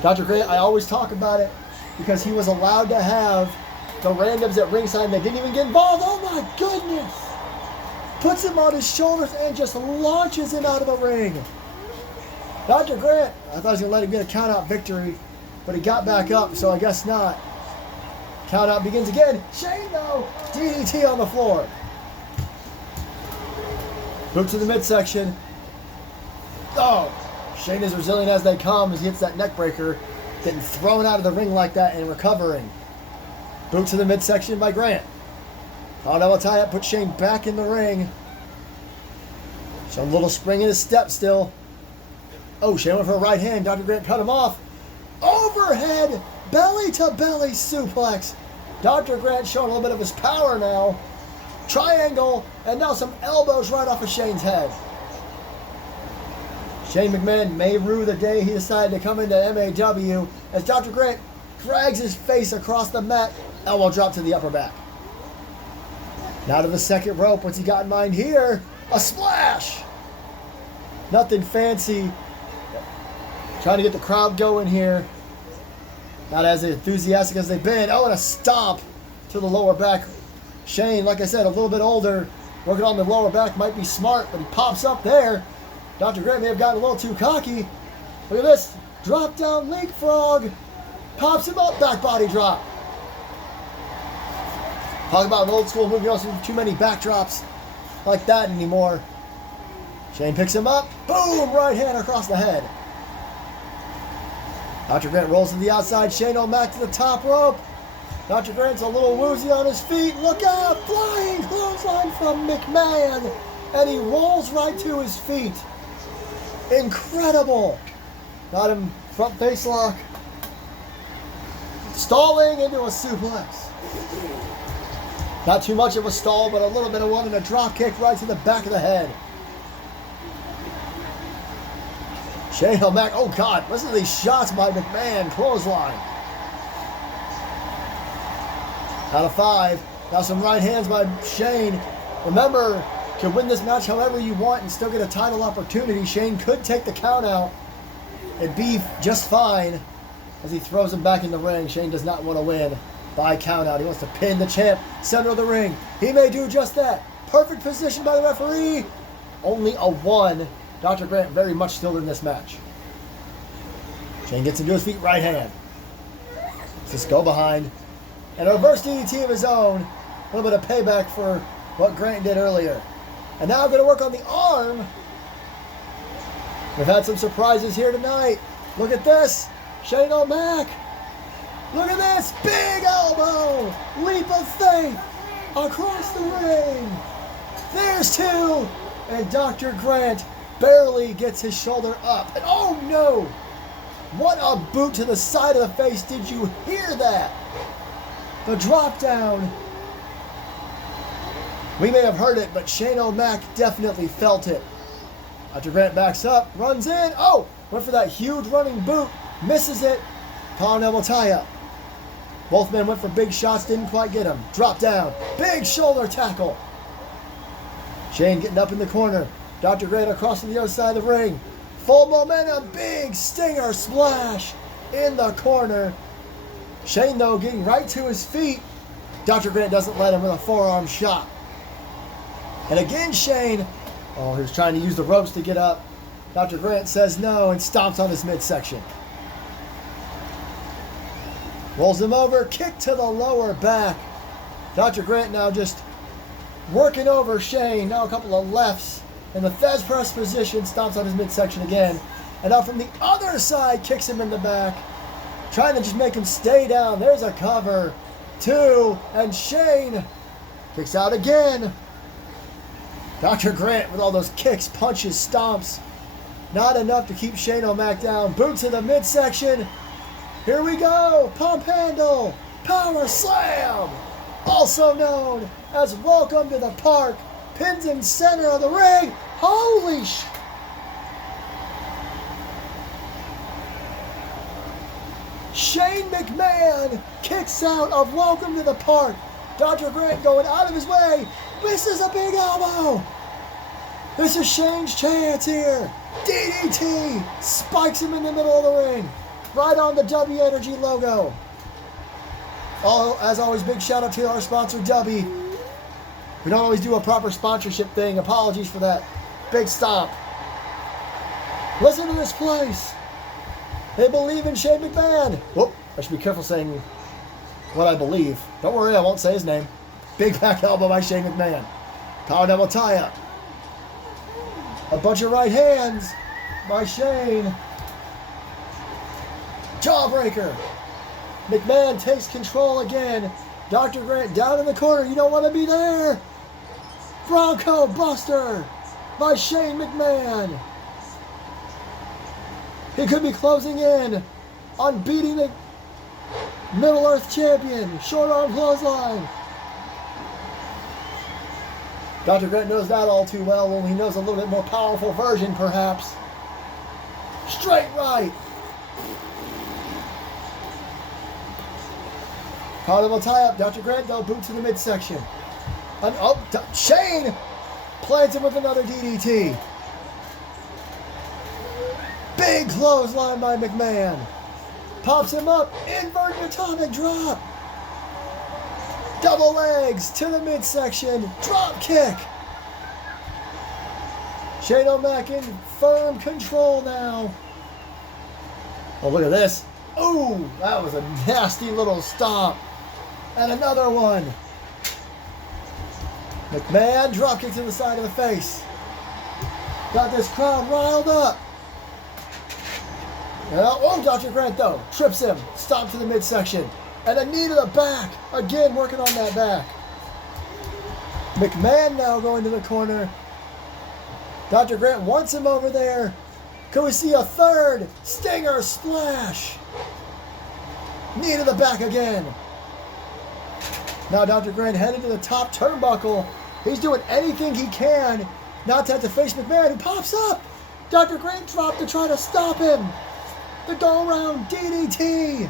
Dr. Grant, I always talk about it because he was allowed to have the randoms at ringside and they didn't even get involved. Oh my goodness! Puts him on his shoulders and just launches him out of the ring. Dr. Grant, I thought he was going to let him get a count-out victory, but he got back up, so I guess not. Count-out begins again. Shane, though, DDT on the floor. Boot to the midsection. Oh, Shane is resilient as they come as he hits that neck breaker, getting thrown out of the ring like that and recovering. Boot to the midsection by Grant. Kyle tie-up puts Shane back in the ring. Showing a little spring in his step still. Oh, Shane went for a right hand. Dr. Grant cut him off. Overhead belly-to-belly suplex. Dr. Grant showing a little bit of his power now. Triangle, and now some elbows right off of Shane's head. Shane McMahon may rue the day he decided to come into MAW as Dr. Grant drags his face across the mat. Elbow drop to the upper back. Now to the second rope. What's he got in mind here? A splash! Nothing fancy. Trying to get the crowd going here. Not as enthusiastic as they've been. Oh, and a stomp to the lower back. Shane, like I said, a little bit older. Working on the lower back might be smart, but he pops up there. Dr. Grant may have gotten a little too cocky. Look at this. Drop down leapfrog. Pops him up. Back body drop. Talk about an old school move. You don't see too many backdrops like that anymore. Shane picks him up. Boom! Right hand across the head. Dr. Grant rolls to the outside. Shane O'Mac to the top rope. Dr. Grant's a little woozy on his feet. Look out! Flying clothesline from McMahon. And he rolls right to his feet. Incredible. Got him front face lock. Stalling into a suplex. Not too much of a stall, but a little bit of one and a drop kick right to the back of the head. Shane O'Mac, oh God, listen to these shots by McMahon. Clothesline. Out of 5. Now some right hands by Shane. Remember, to win this match however you want and still get a title opportunity. Shane could take the count out and be just fine as he throws him back in the ring. Shane does not want to win by count out. He wants to pin the champ center of the ring. He may do just that. Perfect position by the referee. Only a 1. Dr. Grant very much still in this match. Shane gets him to his feet, right hand. Just go behind. And a reverse DDT of his own. A little bit of payback for what Grant did earlier. And now going to work on the arm. We've had some surprises here tonight. Look at this. Shane O'Mac. Look at this. Big elbow. Leap of faith. Across the ring. There's 2. And Dr. Grant barely gets his shoulder up. And oh no! What a boot to the side of the face. Did you hear that? The drop down. We may have heard it, but Shane O'Mac definitely felt it. Dr. Grant backs up, runs in. Oh! Went for that huge running boot. Misses it. Collar and elbow tie up. Both men went for big shots, didn't quite get him. Drop down. Big shoulder tackle. Shane getting up in the corner. Dr. Grant across to the other side of the ring. Full momentum. Big stinger splash in the corner. Shane, though, getting right to his feet. Dr. Grant doesn't let him with a forearm shot. And again, Shane, he was trying to use the ropes to get up. Dr. Grant says no and stomps on his midsection. Rolls him over, kick to the lower back. Dr. Grant now just working over Shane. Now a couple of lefts in the Fez press position. Stomps on his midsection again. And now from the other side, kicks him in the back. Trying to just make him stay down. There's a cover. 2. And Shane kicks out again. Dr. Grant with all those kicks, punches, stomps. Not enough to keep Shane O'Mac down. Boot to the midsection. Here we go. Pump handle. Power slam. Also known as welcome to the park. Pins in center of the ring. Holy sh... Shane McMahon kicks out of welcome to the park. Dr. Grant going out of his way. Misses a big elbow. This is Shane's chance here. DDT. Spikes him in the middle of the ring. Right on the W Energy logo. As always, big shout out to our sponsor, W. We don't always do a proper sponsorship thing. Apologies for that. Big stomp. Listen to this place. They believe in Shane McMahon. Whoop, I should be careful saying what I believe. Don't worry, I won't say his name. Big back elbow by Shane McMahon. Power double tie up. A bunch of right hands by Shane. Jawbreaker. McMahon takes control again. Dr. Grant down in the corner. You don't want to be there. Bronco Buster. by Shane McMahon. He could be closing in on beating the Middle Earth champion. Short arm clothesline. Dr. Grant knows that all too well, only he knows a little bit more powerful version, perhaps. Straight right. Carnival tie-up. Dr. Grant, though, boot to the midsection. Shane plants him with another DDT. Big clothesline by McMahon. Pops him up. Inverted atomic drop. Double legs to the midsection. Drop kick. Shane O'Mac in firm control now. Oh, look at this. Ooh, that was a nasty little stomp. And another one. McMahon drop kick to the side of the face. Got this crowd riled up. Oh, Dr. Grant, though, trips him. Stomp to the midsection. And a knee to the back. Again, working on that back. McMahon now going to the corner. Dr. Grant wants him over there. Can we see a third Stinger splash? Knee to the back again. Now Dr. Grant headed to the top turnbuckle. He's doing anything he can not to have to face McMahon, who pops up. Dr. Grant dropped to try to stop him. The go-around DDT.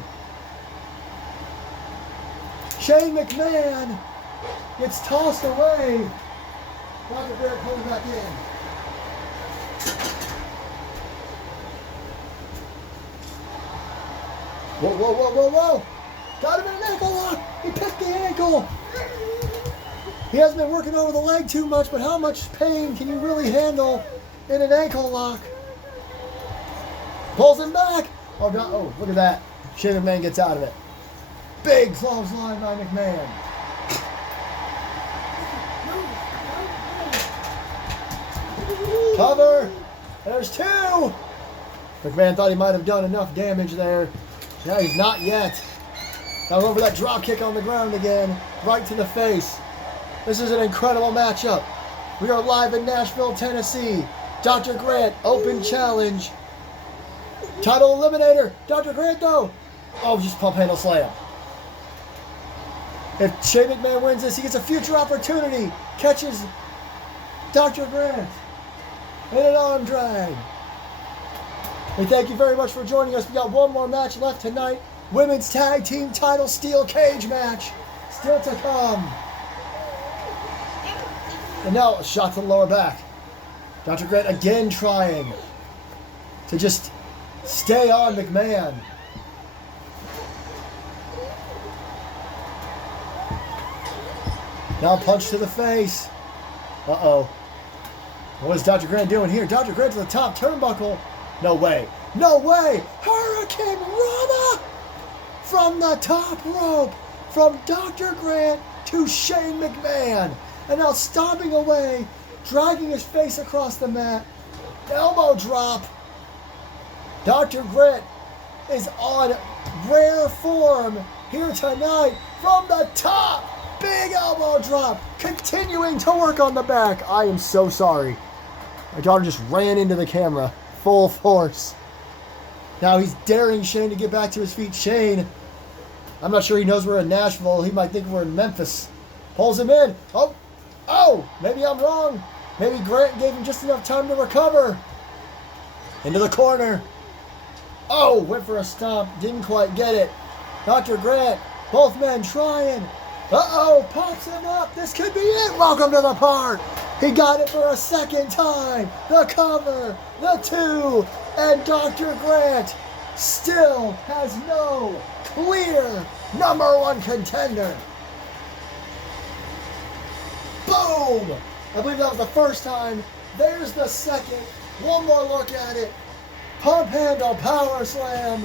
Shane McMahon gets tossed away. Dr. Grant pulls back in. Whoa, whoa, whoa, whoa, whoa. Got him in an ankle lock. He picked the ankle. He hasn't been working over the leg too much, but how much pain can you really handle in an ankle lock? Pulls him back. Oh, God. Oh, look at that. Shane McMahon gets out of it. Big clothesline by McMahon. Cover. There's two. McMahon thought he might have done enough damage there. No, he's not yet. Now over that drop kick on the ground again. Right to the face. This is an incredible matchup. We are live in Nashville, Tennessee. Dr. Grant, open challenge. Title eliminator. Dr. Grant, though. Oh, just pump handle slam. If Shane McMahon wins this, he gets a future opportunity. Catches Dr. Grant in an arm drag. We thank you very much for joining us. We got one more match left tonight. Women's Tag Team Title Steel Cage match still to come. And now a shot to the lower back. Dr. Grant again trying to just stay on McMahon. Now punch to the face. Uh-oh. What is Dr. Grant doing here? Dr. Grant to the top turnbuckle. No way. No way! Hurricane Rana! From the top rope. From Dr. Grant to Shane McMahon. And now stomping away. Dragging his face across the mat. Elbow drop. Dr. Grant is on rare form here tonight. From the top. Big elbow drop. Continuing to work on the back. I am so sorry. My daughter just ran into the camera. Full force. Now he's daring Shane to get back to his feet. Shane, I'm not sure he knows we're in Nashville. He might think we're in Memphis. Pulls him in. Oh, maybe I'm wrong. Maybe Grant gave him just enough time to recover. Into the corner. Oh, went for a stomp. Didn't quite get it. Dr. Grant, both men trying. Uh-oh, pops him up. This could be it. Welcome to the park. He got it for a second time. The cover, the two, and Dr. Grant still has no clear number one contender. Boom! I believe that was the first time. There's the second. One more look at it. Pump handle power slam.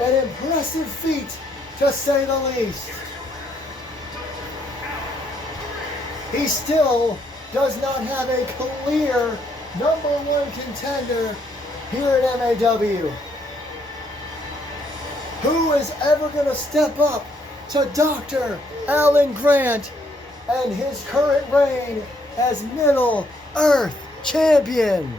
An impressive feat, to say the least. He still does not have a clear number one contender here at MAW. Who is ever going to step up to Dr. Alan Grant and his current reign as Middle Earth champion.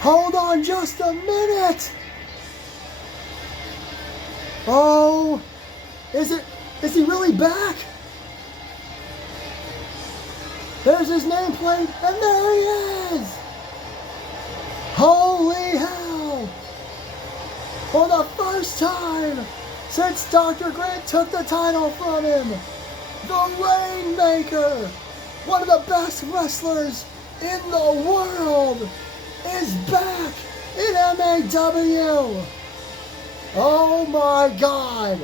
Hold on just a minute. Oh, is he really back? There's his nameplate, and there he is. Holy hell. For the first time since Dr. Grant took the title from him, the Rainmaker, one of the best wrestlers in the world, is back in MAW. Oh my God.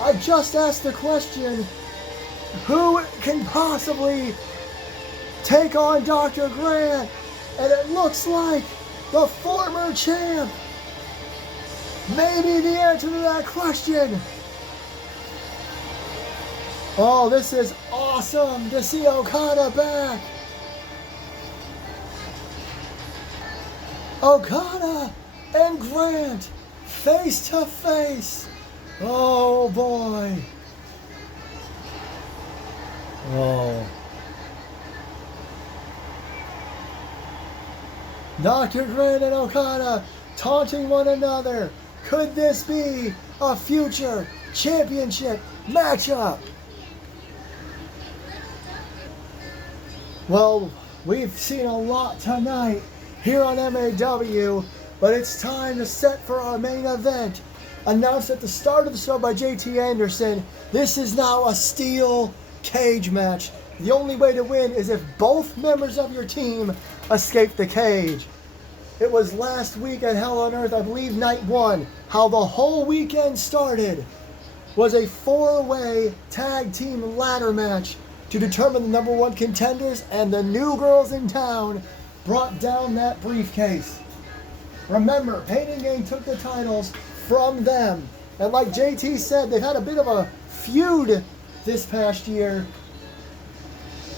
I just asked the question, who can possibly take on Dr. Grant? And it looks like the former champ. Maybe the answer to that question. Oh, this is awesome to see Okada back. Okada and Grant face to face. Oh boy. Oh. Dr. Grant and Okada taunting one another. Could this be a future championship matchup? Well, we've seen a lot tonight here on MAW, but it's time to set for our main event. Announced at the start of the show by JT Anderson, this is now a steel cage match. The only way to win is if both members of your team escape the cage. It was last week at Hell on Earth, I believe night one, how the whole weekend started was a four-way tag team ladder match to determine the number one contenders, and the new girls in town brought down that briefcase. Remember, Pain and Gain took the titles from them. And like JT said, they've had a bit of a feud this past year.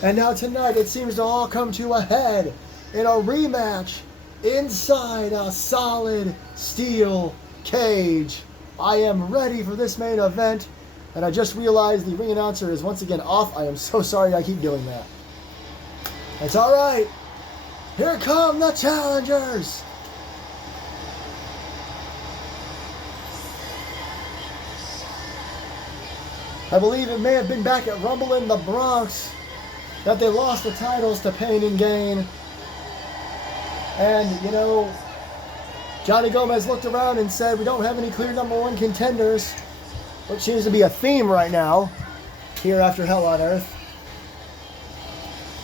And now tonight it seems to all come to a head in a rematch inside a solid steel cage. I am ready for this main event. And I just realized the ring announcer is once again off. I am so sorry I keep doing that. It's alright. Here come the challengers. I believe it may have been back at Rumble in the Bronx that they lost the titles to Pain and Gain. And, you know, Johnny Gomez looked around and said, we don't have any clear number one contenders, which seems to be a theme right now here after Hell on Earth.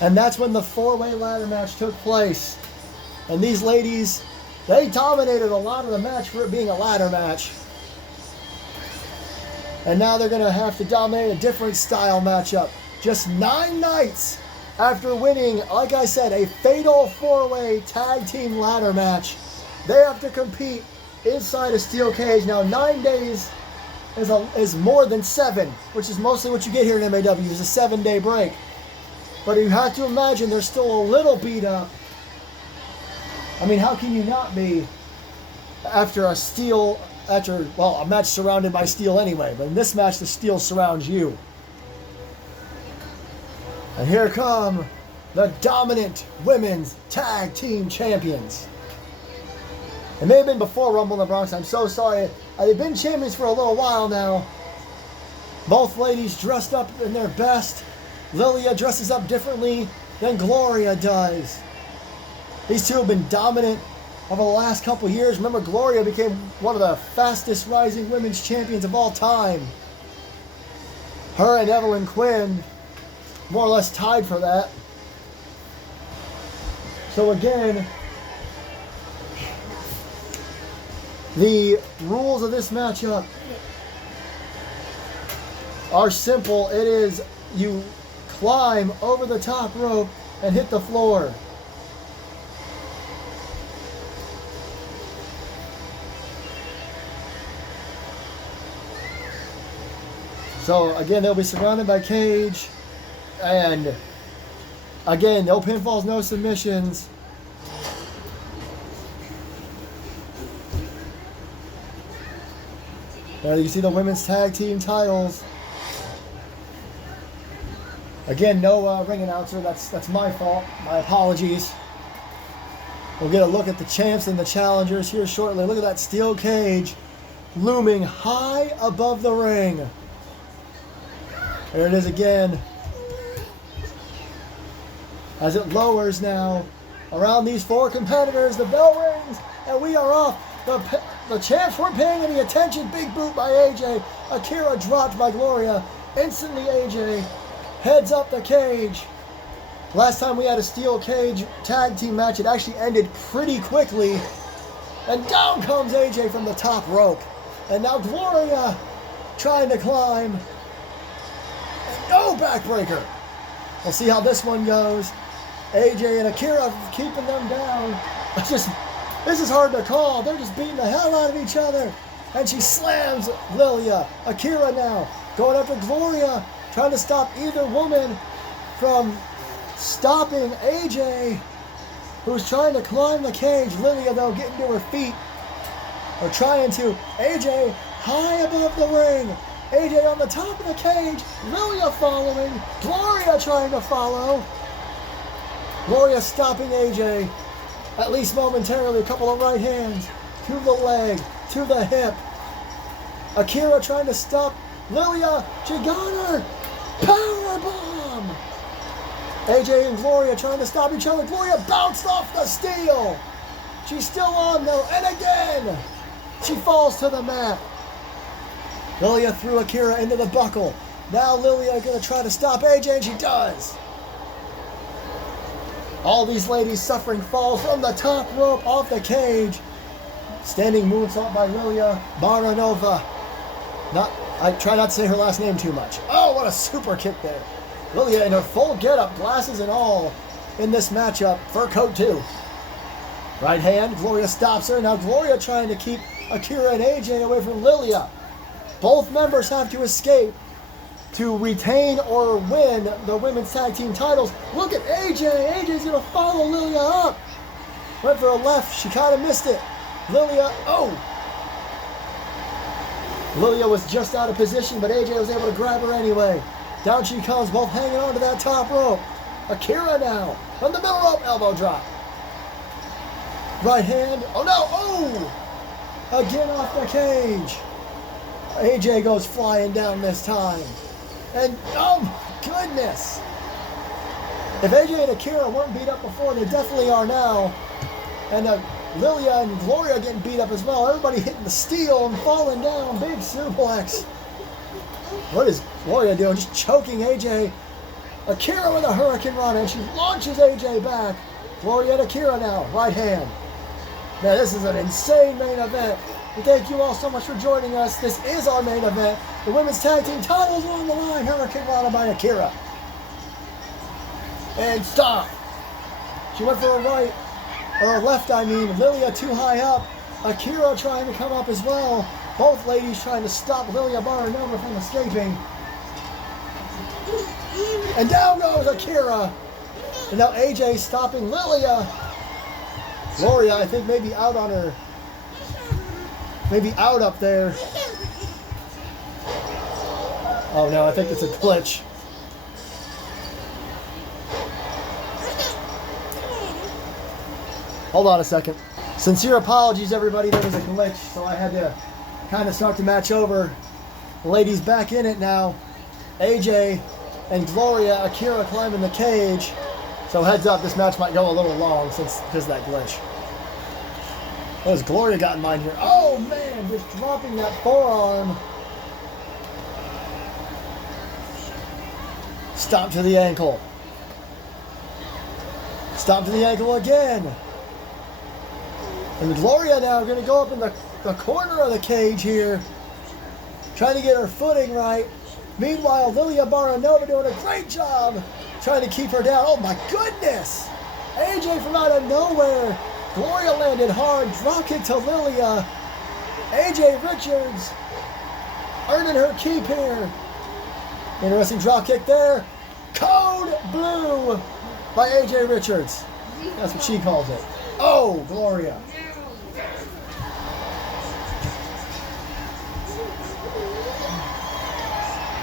And that's when the four-way ladder match took place. And these ladies, they dominated a lot of the match for it being a ladder match. And now they're going to have to dominate a different style matchup. Just 9 nights after winning, like I said, a fatal four-way tag team ladder match, they have to compete inside a steel cage. Now 9 days is more than 7, which is mostly what you get here in MAW, is a 7-day break. But you have to imagine they're still a little beat up. I mean, how can you not be after a match surrounded by steel anyway? But in this match, the steel surrounds you. And here come the dominant women's tag team champions. It may have been before Rumble in the Bronx. I'm so sorry. They've been champions for a little while now. Both ladies dressed up in their best. Lilia dresses up differently than Gloria does. These two have been dominant over the last couple years. Remember, Gloria became one of the fastest rising women's champions of all time. Her and Evelyn Quinn more or less tied for that. So again, the rules of this matchup are simple. It is you climb over the top rope and hit the floor. So again, they'll be surrounded by cage, and again, no pinfalls, no submissions. Now you see the women's tag team titles Again, no ring announcer. That's my fault. My apologies. We'll get a look at the champs and the challengers here shortly. Look at that steel cage looming high above the ring. There it is again. As it lowers now around these four competitors, the bell rings and we are off. The champs weren't paying any attention. Big boot by AJ. Akira dropped by Gloria. Instantly AJ heads up the cage. Last time we had a steel cage tag team match, it actually ended pretty quickly. And down comes AJ from the top rope. And now Gloria trying to climb. And no backbreaker. We'll see how this one goes. AJ and Akira keeping them down. This is hard to call. They're just beating the hell out of each other. And she slams Lilia. Akira now going after Gloria, trying to stop either woman from stopping AJ, who's trying to climb the cage. Lilia, though, getting to her feet, or trying to. AJ high above the ring. AJ on the top of the cage. Lilia following. Gloria trying to follow. Gloria stopping AJ, at least momentarily. A couple of right hands to the leg, to the hip. Akira trying to stop Lilia. She got her. Powerbomb. AJ and Gloria trying to stop each other. Gloria bounced off the steel. She's still on though. And again, she falls to the mat. Lilia threw Akira into the buckle. Now Lilia going to try to stop AJ, and she does. All these ladies suffering falls from the top rope off the cage. Standing moonsault by Lilia Baranova. I try not to say her last name too much. Oh, what a super kick there. Lilia in her full getup, glasses and all, in this matchup. Fur coat too. Right hand, Gloria stops her. Now Gloria trying to keep Akira and AJ away from Lilia. Both members have to escape to retain or win the women's tag team titles. Look at AJ. AJ's going to follow Lilia up. Went for a left. She kind of missed it. Lilia, Lilia was just out of position, but AJ was able to grab her anyway. Down she comes, both hanging onto that top rope. Akira now on the middle rope, elbow drop. Right hand, again off the cage. AJ goes flying down this time. And oh my goodness. If AJ and Akira weren't beat up before, they definitely are now. And Lilia and Gloria getting beat up as well. Everybody hitting the steel and falling down. Big suplex. What is Gloria doing? Just choking AJ. Akira with a hurricane run, and she launches AJ back. Gloria and Akira now. Right hand. Man, this is an insane main event. And thank you all so much for joining us. This is our main event. The women's tag team titles are on the line. Hurricane run by Akira. And stop. She went for a right. Or left, I mean. Lilia too high up. Akira trying to come up as well. Both ladies trying to stop Lilia Baranova from escaping. And down goes Akira. And now AJ stopping Lilia. Gloria, I think, maybe out on her. Maybe out up there. Oh no, I think it's a glitch. Hold on a second. Sincere apologies, everybody. There was a glitch, so I had to kind of start the match over. The ladies back in it now. AJ and Gloria, Akira climbing the cage. So heads up, this match might go a little long because of that glitch. What has Gloria got in mind here? Oh man, just dropping that forearm. Stomp to the ankle. Stomp to the ankle again. And Gloria now going to go up in the corner of the cage here. Trying to get her footing right. Meanwhile, Lilia Baranova doing a great job trying to keep her down. Oh my goodness! AJ from out of nowhere. Gloria landed hard. Drop kick to Lilia. AJ Richards earning her keep here. Interesting drop kick there. Code Blue by AJ Richards. That's what she calls it. Oh, Gloria.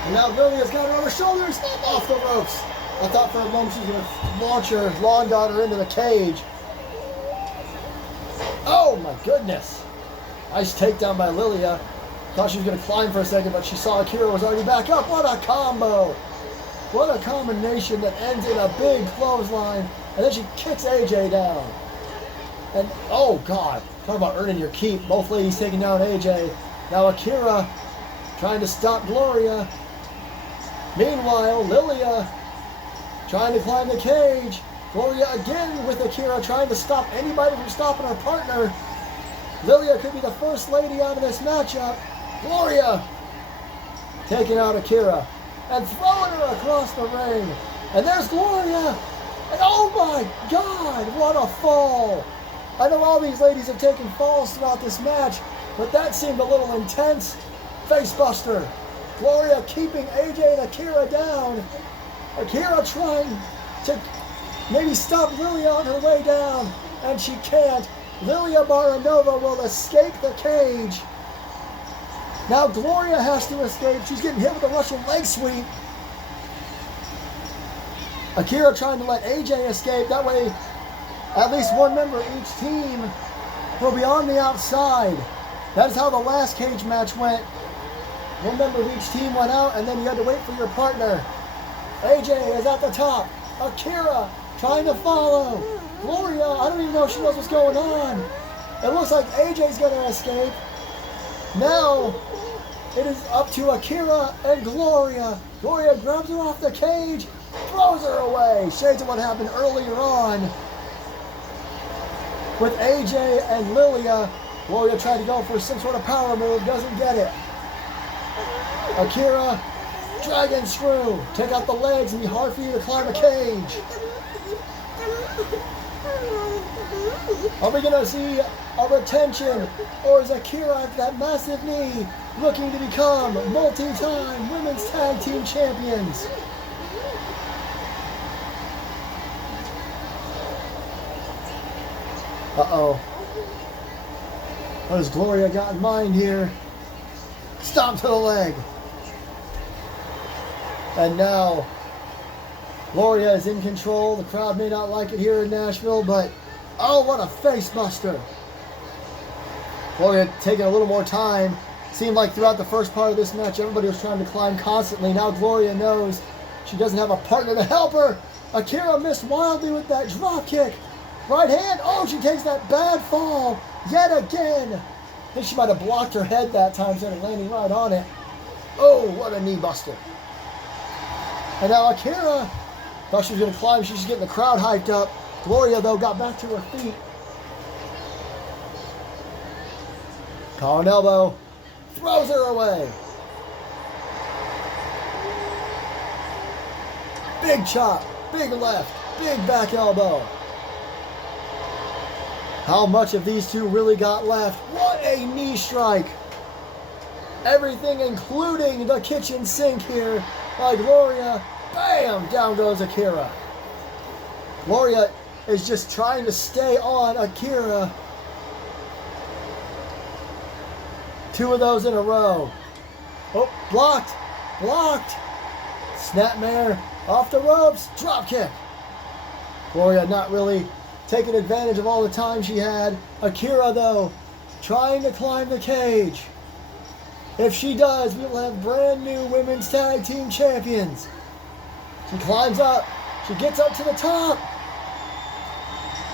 And now Lilia's got her on her shoulders, off the ropes. I thought for a moment she was going to launch her lawn daughter into the cage. Oh my goodness. Nice takedown by Lilia. Thought she was going to climb for a second, but she saw Akira was already back up. What a combo. What a combination that ends in a big clothesline. And then she kicks AJ down. And, oh God, talk about earning your keep. Both ladies taking down AJ. Now Akira trying to stop Gloria. Meanwhile, Lilia trying to climb the cage. Gloria again with Akira trying to stop anybody from stopping her partner. Lilia could be the first lady out of this matchup. Gloria taking out Akira and throwing her across the ring. And there's Gloria. And oh my God, what a fall. I know all these ladies have taken falls throughout this match, but that seemed a little intense. Facebuster. Gloria keeping AJ and Akira down. Akira trying to maybe stop Lilia on her way down, and she can't. Lilia Baranova will escape the cage. Now Gloria has to escape. She's getting hit with a Russian leg sweep. Akira trying to let AJ escape. That way, at least one member of each team will be on the outside. That is how the last cage match went. One member of each team went out, and then you had to wait for your partner. AJ is at the top. Akira trying to follow. Gloria, I don't even know if she knows what's going on. It looks like AJ's going to escape. Now, it is up to Akira and Gloria. Gloria grabs her off the cage, throws her away. Shades of what happened earlier on with AJ and Lilia. Gloria tried to go for some sort of power move, doesn't get it. Akira, dragon screw. Take out the legs and be hard for you to climb a cage. Are we going to see a retention, or is Akira at that massive knee looking to become multi-time women's tag team champions? Uh-oh. What has Gloria got in mind here? Stomp to the leg. And now, Gloria is in control. The crowd may not like it here in Nashville, but oh, what a face buster. Gloria taking a little more time. Seemed like throughout the first part of this match, everybody was trying to climb constantly. Now Gloria knows she doesn't have a partner to help her. Akira missed wildly with that drop kick. Right hand. Oh, she takes that bad fall yet again. I think she might have blocked her head that time instead of landing right on it. Oh, what a knee buster. And now Akira thought she was going to climb. She's just getting the crowd hyped up. Gloria, though, got back to her feet. Collar elbow. Throws her away. Big chop. Big left. Big back elbow. How much of these two really got left? What a knee strike. Everything including the kitchen sink here by Gloria. Bam! Down goes Akira. Gloria is just trying to stay on Akira. Two of those in a row. Oh, blocked. Blocked. Snapmare off the ropes. Drop kick. Gloria not really taking advantage of all the time she had. Akira, though, trying to climb the cage. If she does, we will have brand new women's tag team champions. She climbs up. She gets up to the top.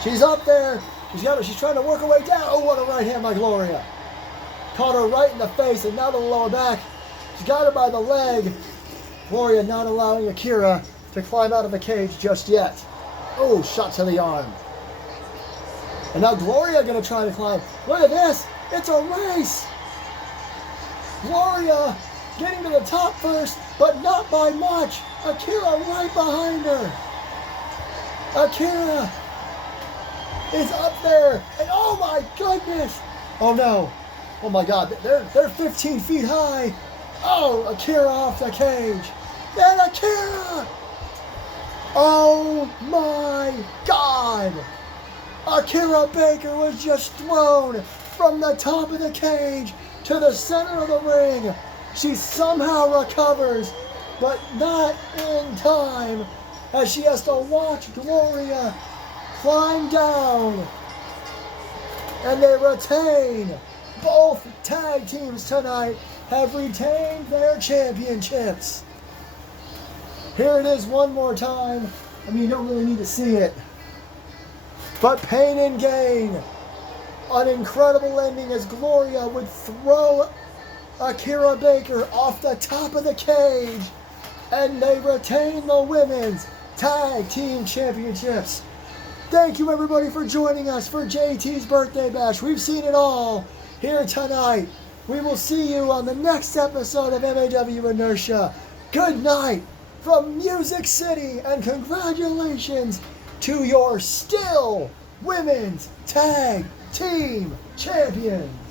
She's up there. She's trying to work her way down. Oh, what a right hand by Gloria. Caught her right in the face and now to the lower back. She's got her by the leg. Gloria not allowing Akira to climb out of the cage just yet. Oh, shot to the arm. And now Gloria going to try to climb. Look at this. It's a race. Gloria getting to the top first, but not by much. Akira right behind her. Akira is up there. And oh my goodness. Oh no. Oh my God. They're 15 feet high. Oh, Akira off the cage. And Akira. Oh my God. Akira Baker was just thrown from the top of the cage to the center of the ring. She somehow recovers, but not in time as she has to watch Gloria climb down. And they retain. Both tag teams tonight have retained their championships. Here it is one more time. I mean, you don't really need to see it. But Pain and Gain. An incredible ending as Gloria would throw Akira Baker off the top of the cage. And they retain the women's tag team championships. Thank you everybody for joining us for JT's Birthday Bash. We've seen it all here tonight. We will see you on the next episode of MAW Inertia. Good night from Music City, and congratulations to your still Women's Tag Team Champions.